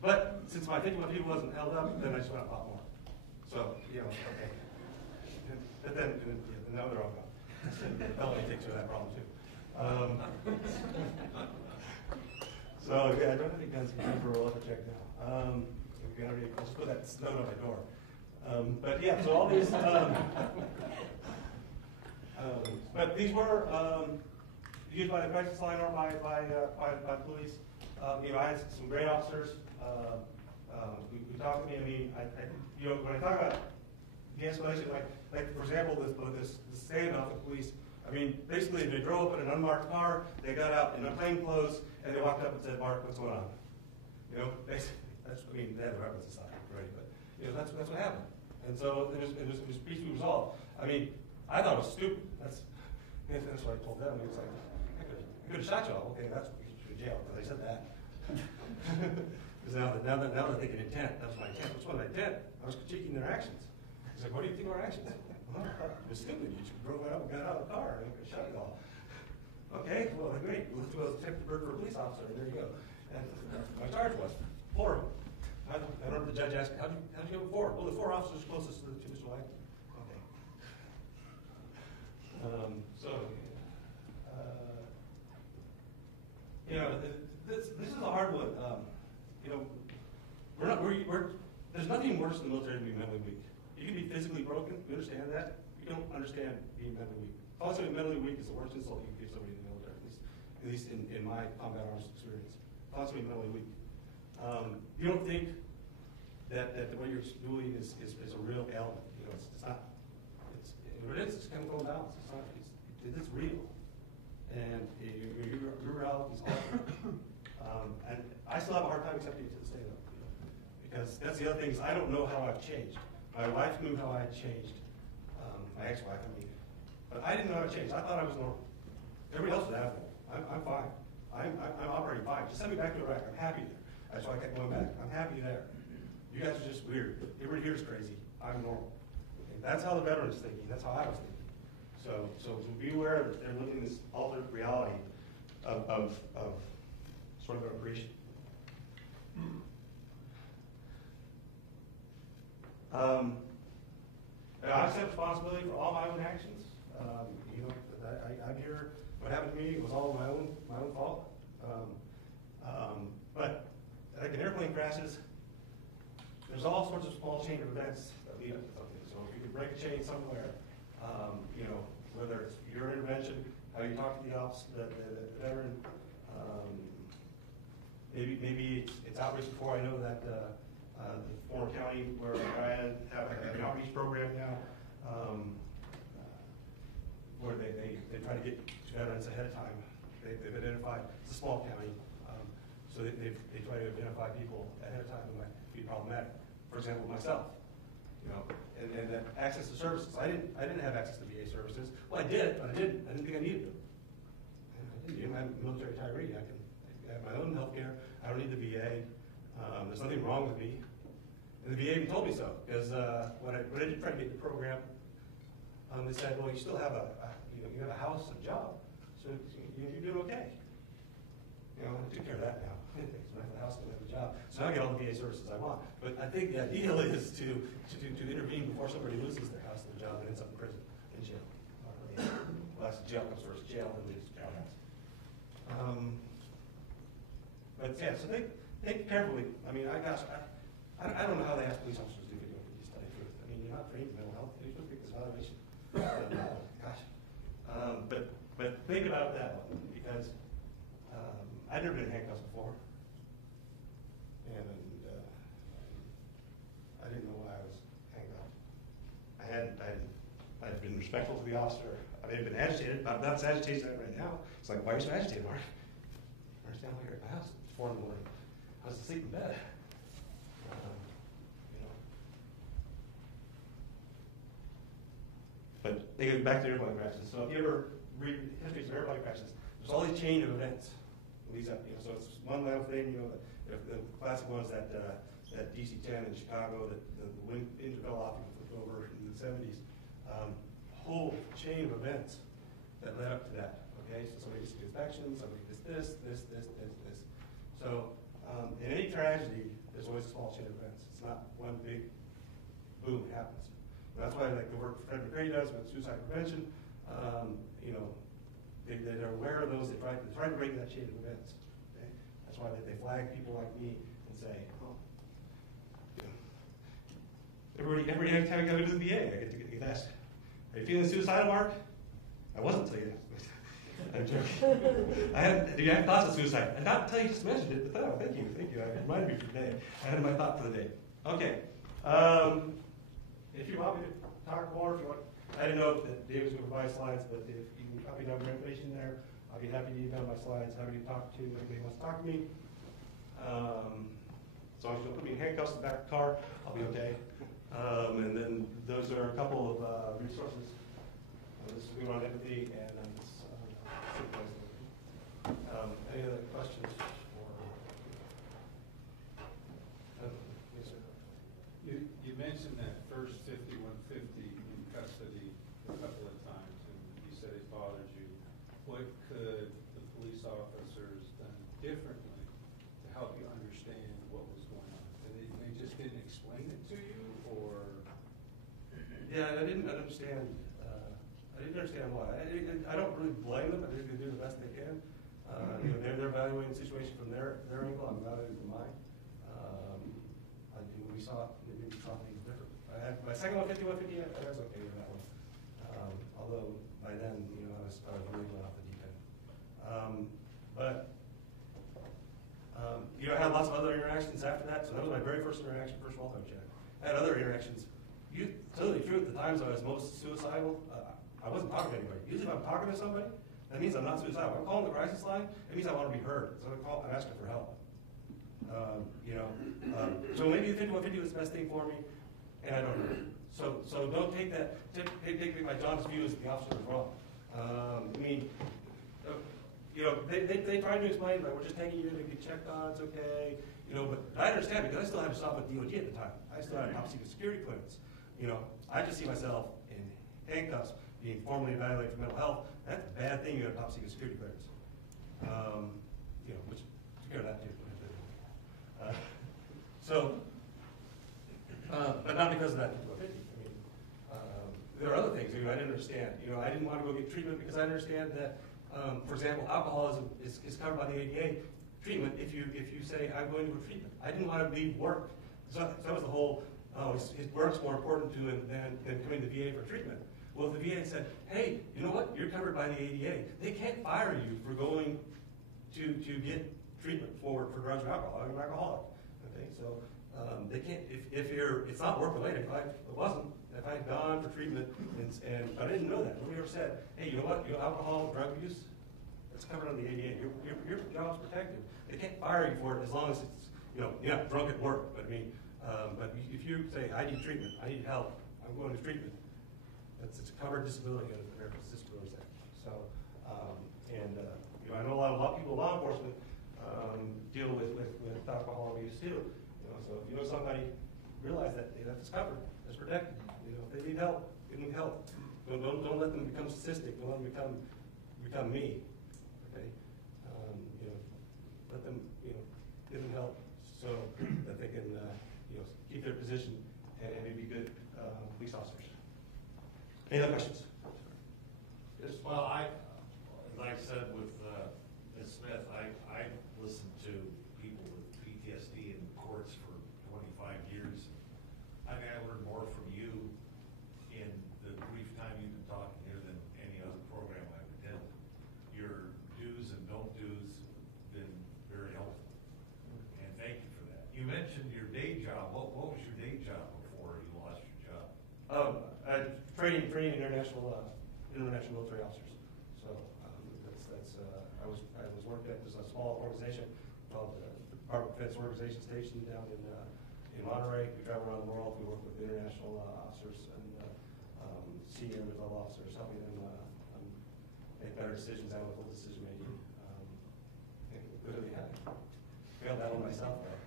but since my 51 people wasn't held up, then I just went a lot more. So okay. But then now they're all gone. Felony takes care of that problem too. So yeah, I don't have any guns for a leather check now. Let's put that note on my door. But yeah, so all these, but these were used by the crisis line or by the police. I had some great officers. We talked to me. I mean, when I talk about de-escalation, like for example, this standoff with police. I mean, basically, they drove up in an unmarked car. They got out in plain clothes, and they walked up and said, "Mark, what's going on?" Basically, they had the weapons aside already, but that's what happened. And so it was peacefully resolved. I mean, I thought it was stupid. That's what I told them. It was like, I could have shot y'all. Okay, that's what you should jail. Because they said that. Because now they're thinking intent. That's my intent. What's my intent? I was critiquing their actions. He's like, what do you think of our actions? Well, it was stupid. You just drove out and got out of the car and shot it all. Okay, well, great. Let's do a detective bird for a police officer. And there you go. And my charge was 4. I remember the judge asked me, how'd you go with 4? Well, the 4 officers closest to Mr. White. Okay. This is a hard one. There's nothing worse in the military than being mentally weak. You can be physically broken. We understand that. We don't understand being mentally weak. Also, mentally weak is the worst insult you can give somebody in the military, at least in my combat arms experience. Also, being mentally weak. You don't think that what you're doing is a real ailment. It's not. It's chemical imbalance. It's not. It's real. And your reality is awful. And I still have a hard time accepting it to this day, though. Because that's the other thing is I don't know how I've changed. My wife knew how I had changed. My ex-wife, I mean. But I didn't know how to change. I thought I was normal. Everybody else is abnormal. I'm fine. I'm operating fine. Just send me back to Iraq. I'm happy there. That's why I kept going back. I'm happy there. You guys are just weird. Everybody here is crazy. I'm normal. And that's how the veteran is thinking. That's how I was thinking. So be aware that they're living this altered reality of sort of a creation. I accept responsibility for all my own actions. I'm here. What happened to me was all my own fault. But like in airplane crashes, there's all sorts of small chain of events that lead up to something. So if you could break a chain somewhere, whether it's your intervention, how you talk to the veteran, maybe it's outreach before. I know that the former county where I have an outreach program now, where they try to get to veterans ahead of time. They've identified, it's a small county, so they try to identify people ahead of time who might be problematic. For example, myself, and that access to services. I didn't have access to VA services. Well, I did, but I didn't think I needed them. I'm a military retiree. I have my own health care. I don't need the VA. There's nothing wrong with me. And the VA even told me so, because when I did try to get the program, they said, well, you still have you have a house and job, so you're doing okay. I took care of that now. I have a house and I have a job, so now I get all the VA services I want. But I think the ideal is to intervene before somebody loses their house and their job and ends up in prison, in jail. Well, that's jail comes first, jail, then leads to jailhouse. But yeah, so think carefully. I mean, I don't know how they ask police officers to do video study. I mean, you're not trained in mental health. You're supposed to be violation. Gosh. But think about that one, because I'd never been in handcuffs before. And I didn't know why I was handcuffed. I'd been respectful to the officer. I may have been agitated, but I'm not as agitated as I am right now. It's like, why are you so agitated, Mark? I understand why you're at my house. It's 4 in the morning. I was asleep in bed. But they go back to airplane crashes. So if you ever read histories of airplane crashes, there's all these chain of events. These, so it's one little thing, the classic ones that DC-10 in Chicago, that the engine fell off and flipped over in the 70s. Whole chain of events that led up to that. Okay, so somebody gets an inspection, somebody gets this. So in any tragedy, there's always a small chain of events. It's not one big boom that happens. That's why I like the work Fred McRae does with suicide prevention. They're aware of those. They try to break that chain of events. Okay? That's why they flag people like me and say, every time I go to the VA, I get asked, "Are you feeling suicidal, Mark?" I wasn't until you. I'm joking. Do you have thoughts of suicide? And not until you just mentioned it, but oh, thank you. I reminded me for the day. I had my thought for the day. Okay. If you want me to talk more, if you want, I didn't know that Dave was going to provide slides, but if you can copy down more information there, I'll be happy to email my slides, happy to talk to anybody who wants to talk to me. As long as you don't put me in handcuffs in the back of the car, I'll be okay. And then those are a couple of resources. This is on empathy and this supervising. Any other questions? Yes, sir. You mentioned that first 5150 in custody a couple of times, and you said it bothered you. What could the police officers done differently to help you understand what was going on? They just didn't explain it to you, or? Yeah, I didn't understand. I didn't understand why. I don't really blame them. I think they do the best they can. They're evaluating the situation from their angle. I'm evaluating from mine. We saw things different. My second one, 5150, I was okay with that one. Although by then, I was really going off the deep end. I had lots of other interactions after that. So that was my very first interaction, first welfare check. I had other interactions. Totally true. At the times I was most suicidal, I wasn't talking to anybody. Usually, if I'm talking to somebody, that means I'm not suicidal. If I'm calling the crisis line, it means I want to be heard. So I'm asking for help. So maybe the 5150 was the best thing for me, and I don't know. So don't take that. Take my John's view as the officer was wrong. They tried to explain, like, we're just taking you to get checked on. It's okay. But I understand because I still had a job with DOD at the time. I still had a top secret security clearance. I just see myself in handcuffs, being formally evaluated for mental health. That's a bad thing. You have a top secret security clearance. Which took care of that too. But not because of that. There are other things I didn't understand. I didn't want to go get treatment because I understand that, for example, alcoholism is covered by the ADA treatment. If you say I'm going to a treatment, I didn't want to leave work. So that was the whole. His work's more important to him than coming to the VA for treatment. Well, if the VA said, hey, you know what? You're covered by the ADA. They can't fire you for going to get treatment for drugs or alcohol. I'm an alcoholic. Okay, so they can't. If it's not work related. If I had gone for treatment but I didn't know that. Nobody ever said, hey, you know what? Alcohol, drug abuse, it's covered on the ADA. Your job's protected. They can't fire you for it as long as it's you're not drunk at work. But but if you say I need treatment, I need help, I'm going to treatment. It's a covered disability under the American Disabilities Act. So, I know a lot of people in law enforcement deal with alcohol abuse too. So if somebody, realize that that's covered, that's protected. If they need help, give them help. Don't let them become statistic. Don't let them become me. Okay. Let them give them help so that they can keep their position and be good police officers. Any other questions? Yes. Well, like I said with Ms. Smith, I listened to people with PTSD in courts for 25 years. I learned more from you in the brief time training international military officers. So I was working at this small organization called the Department of Defense Organization Station down in Monterey. We travel around the world. We work with international officers and senior level officers, helping them make better decisions, analytical decision making. Clearly, I failed that one myself, though.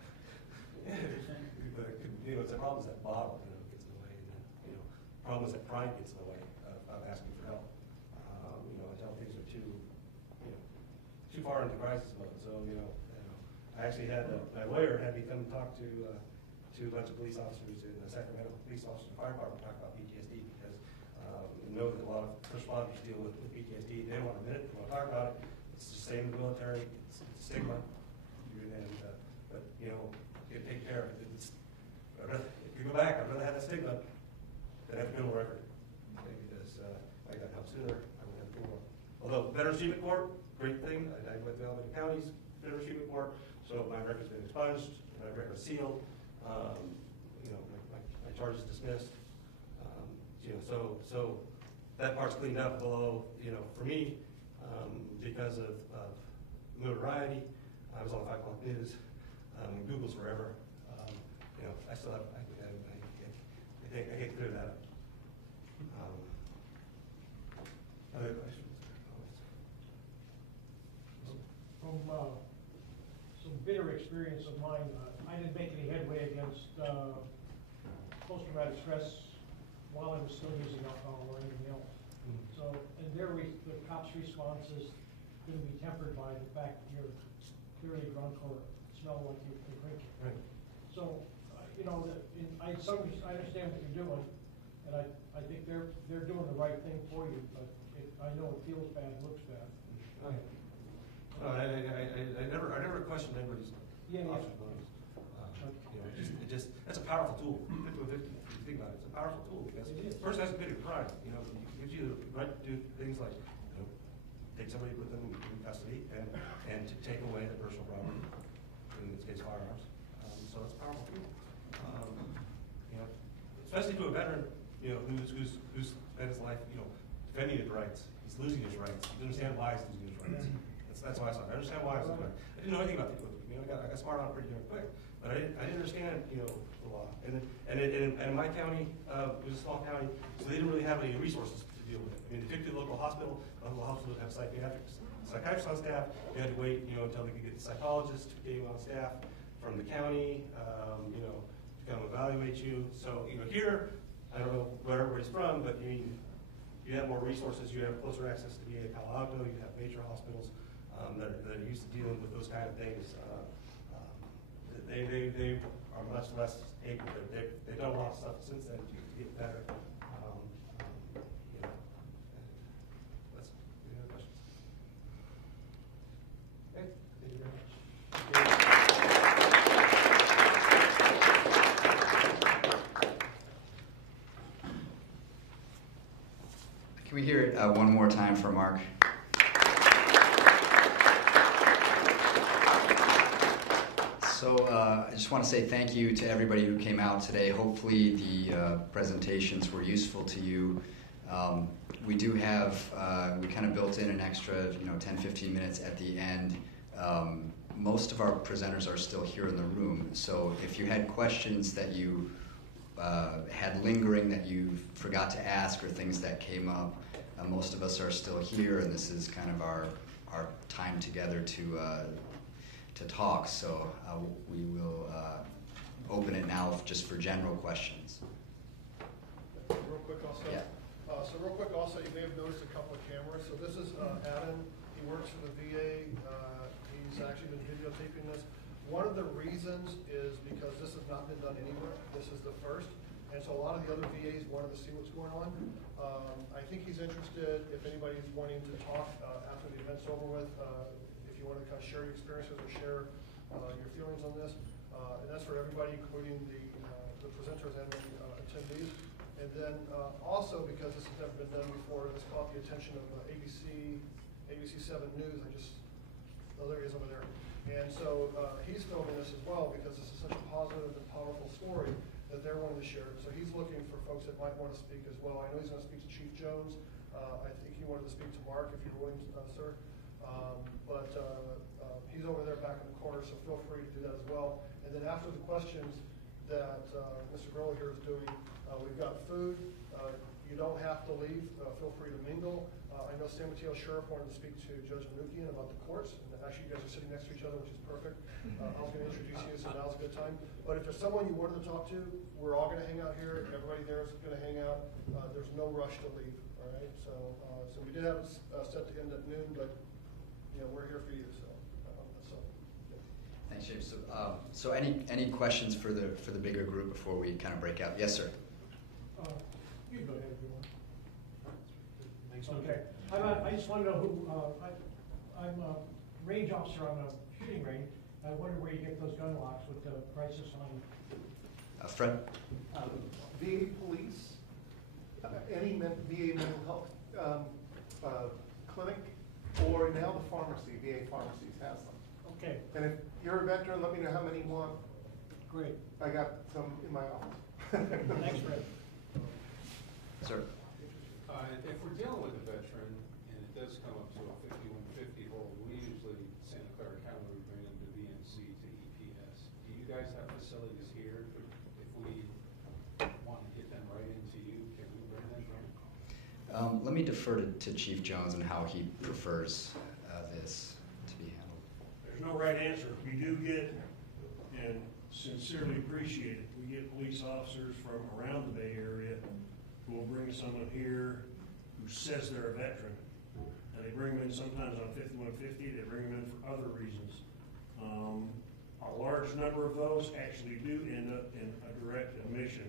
But it's a problem is that bottle, gets in the way. And then, problem is that pride gets in the way of asking for help. Until things are too far into crisis mode. So, I actually had my lawyer had me come talk to a bunch of police officers in the Sacramento Police Officers and Fire Department talk about PTSD because we know that a lot of first responders deal with PTSD. They don't want to admit it. They want to talk about it. It's the same in the military. It's stigma. But you take care of it. If you go back, I'd rather have that stigma than have a criminal record. Okay, because I got help sooner. I would have criminal. Although Veterans Treatment Court, great thing. I went to Alameda County's Veterans Treatment Court, so my record's been expunged. My record's sealed. My charge is dismissed. So that part's cleaned up. Although for me, because of notoriety, I was on 5 O'Clock News. Google's forever. I still have. I can't clear that up. Other questions? From some bitter experience of mine, I didn't make any headway against post-traumatic stress while I was still using alcohol or anything else. So, and the cops' response is going to be tempered by the fact that you're clearly drunk or smell like you're drinking. Right. So, I understand what you're doing, and I think they're doing the right thing for you, but I know it feels bad, looks bad. I never questioned anybody's option motives. That's a powerful tool. 50-50, if you think about it, it's a powerful tool because the person has committed a crime. It gives you the right to do things like take somebody, put them in custody, and to take away their personal property, in this case firearms. So it's a powerful tool. Especially to a veteran, who's spent his life, defending his rights. He's losing his rights. You understand why he's losing his rights. That's why I saw it. I understand why I was doing it. I didn't know anything about the I got smart on it pretty damn quick, but I didn't understand the law. And in my county, it was a small county, so they didn't really have any resources to deal with it. I mean, they took to the local hospital. Local hospitals have psychiatrists on staff. You had to wait, until they could get the psychologist who came on staff from the county, to come evaluate you. So here, I don't know where everybody's from, but you have more resources. You have closer access to VA Palo Alto. You have major hospitals that are used to dealing with those kind of things. They are much less able. They've done a lot of stuff since then to get better. That's any other questions? Okay, thank you very much. Can we hear it one more time for Mark? So I just want to say thank you to everybody who came out today. Hopefully the presentations were useful to you. We do have, we kind of built in an extra 10-15 minutes at the end. Most of our presenters are still here in the room, so if you had questions that you had lingering that you forgot to ask or things that came up, most of us are still here, and this is kind of our time together to talk. So we will open it now just for general questions. Real quick also. Yeah. Real quick also, you may have noticed a couple of cameras. So this is Adan. He works for the VA. He's actually been videotaping this. One of the reasons is because this has not been done anywhere. This is the first. And so a lot of the other VAs wanted to see what's going on. I think he's interested, if anybody's wanting to talk after the event's over with, if you want to kind of share your experiences or share your feelings on this. And that's for everybody, including the presenters and the attendees. And then also, because this has never been done before, this caught the attention of ABC 7 News. There he is over there. And so he's filming this as well because this is such a positive and powerful story. that they're wanting to share. So he's looking for folks that might want to speak as well. I know he's going to speak to Chief Jones. I think he wanted to speak to Mark, if you're willing, sir. He's over there back in the corner, so feel free to do that as well. And then after the questions that Mr. Grohl here is doing, we've got food. You don't have to leave. Feel free to mingle. I know San Mateo Sheriff wanted to speak to Judge Manukian about the courts. And actually, you guys are sitting next to each other, which is perfect. I was going to introduce you, so now's a good time. But if there's someone you wanted to talk to, we're all going to hang out here. Everybody there is going to hang out. There's no rush to leave. All right. So we did have it set to end at noon, but we're here for you. So yeah. Thanks, James. So any questions for the bigger group before we kind of break out? Yes, sir. You go ahead if you want. Okay. I just want to know who, I'm a range officer on a shooting range. I wonder where you get those gun locks with the prices on. Fred? VA Police, any VA mental health clinic, or now the pharmacy, VA pharmacies has them. Okay. And if you're a veteran, let me know how many you want. Great. I got some in my office. Thanks, Fred. Sir? If we're dealing with a veteran and it does come up to a 5150 hold, we usually, Santa Clara County, we bring them to VNC to EPS. Do you guys have facilities here? If we want to get them right into you, can we bring them in? Let me defer to Chief Jones and how he prefers this to be handled. There's no right answer. We do get, and sincerely appreciate it, we get police officers from around the Bay Area who will bring someone here who says they're a veteran. And they bring them in sometimes on 5150, they bring them in for other reasons. A large number of those actually do end up in a direct admission.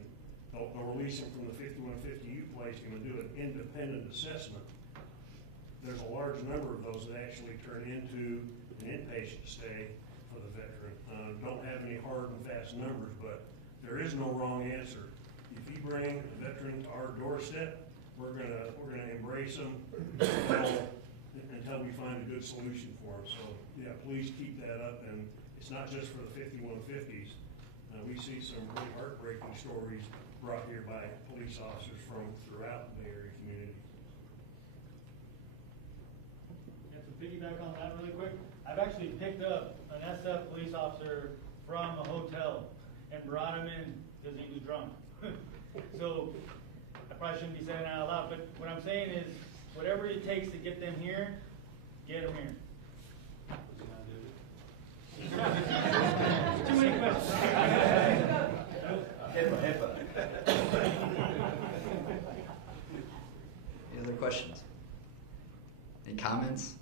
They'll release them from the 5150U place and do an independent assessment. There's a large number of those that actually turn into an inpatient stay for the veteran. Don't have any hard and fast numbers, but there is no wrong answer. If you bring a veteran to our doorstep, we're gonna embrace them until we find a good solution for them. So yeah, please keep that up. And it's not just for the 5150s. We see some really heartbreaking stories brought here by police officers from throughout the Bay Area community. Yeah, to piggyback on that really quick, I've actually picked up an SF police officer from a hotel and brought him in because he was drunk. So I probably shouldn't be saying that out loud, but what I'm saying is whatever it takes to get them here, get them here. Too many questions. HIPAA. Any other questions? Any comments?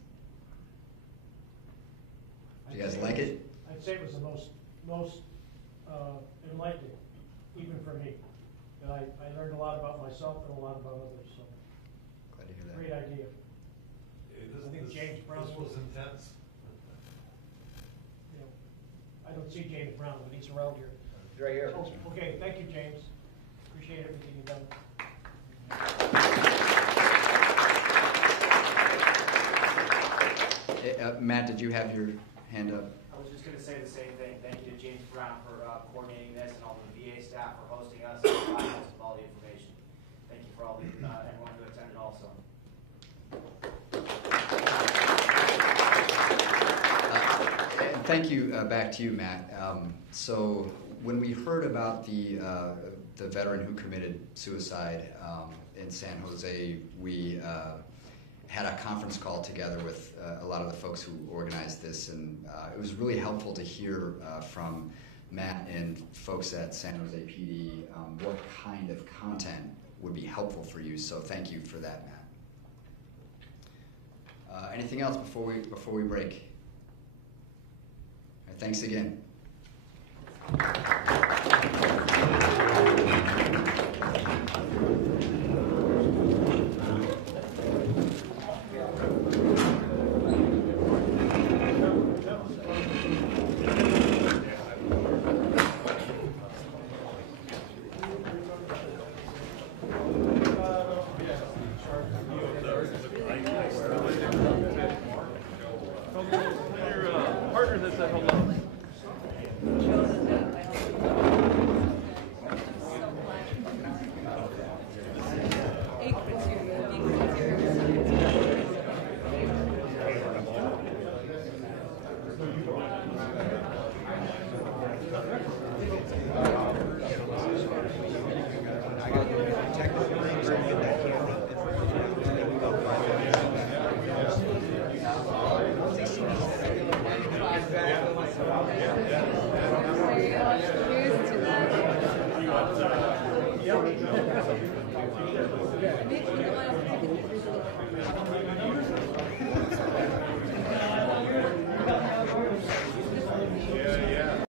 Do you guys like it? I'd say it was the most enlightening, even for me. And I learned a lot about myself and a lot about others. So glad to hear that. Great idea. I think James Brown was intense. I don't see James Brown, but he's around here. He's right here. Oh, okay, thank you, James. Appreciate everything you've done. Matt, did you have your hand up? I was just going to say the same thing. Thank you to James Brown for coordinating this and all the VA staff for hosting us and providing us with all the information. Thank you for all the everyone who attended also. And thank you back to you, Matt. So when we heard about the veteran who committed suicide in San Jose, we had a conference call together with a lot of the folks who organized this, and it was really helpful to hear from Matt and folks at San Jose PD what kind of content would be helpful for you. So thank you for that, Matt. Anything else before we break? All right, thanks again. Partners that said hello. Here's to that.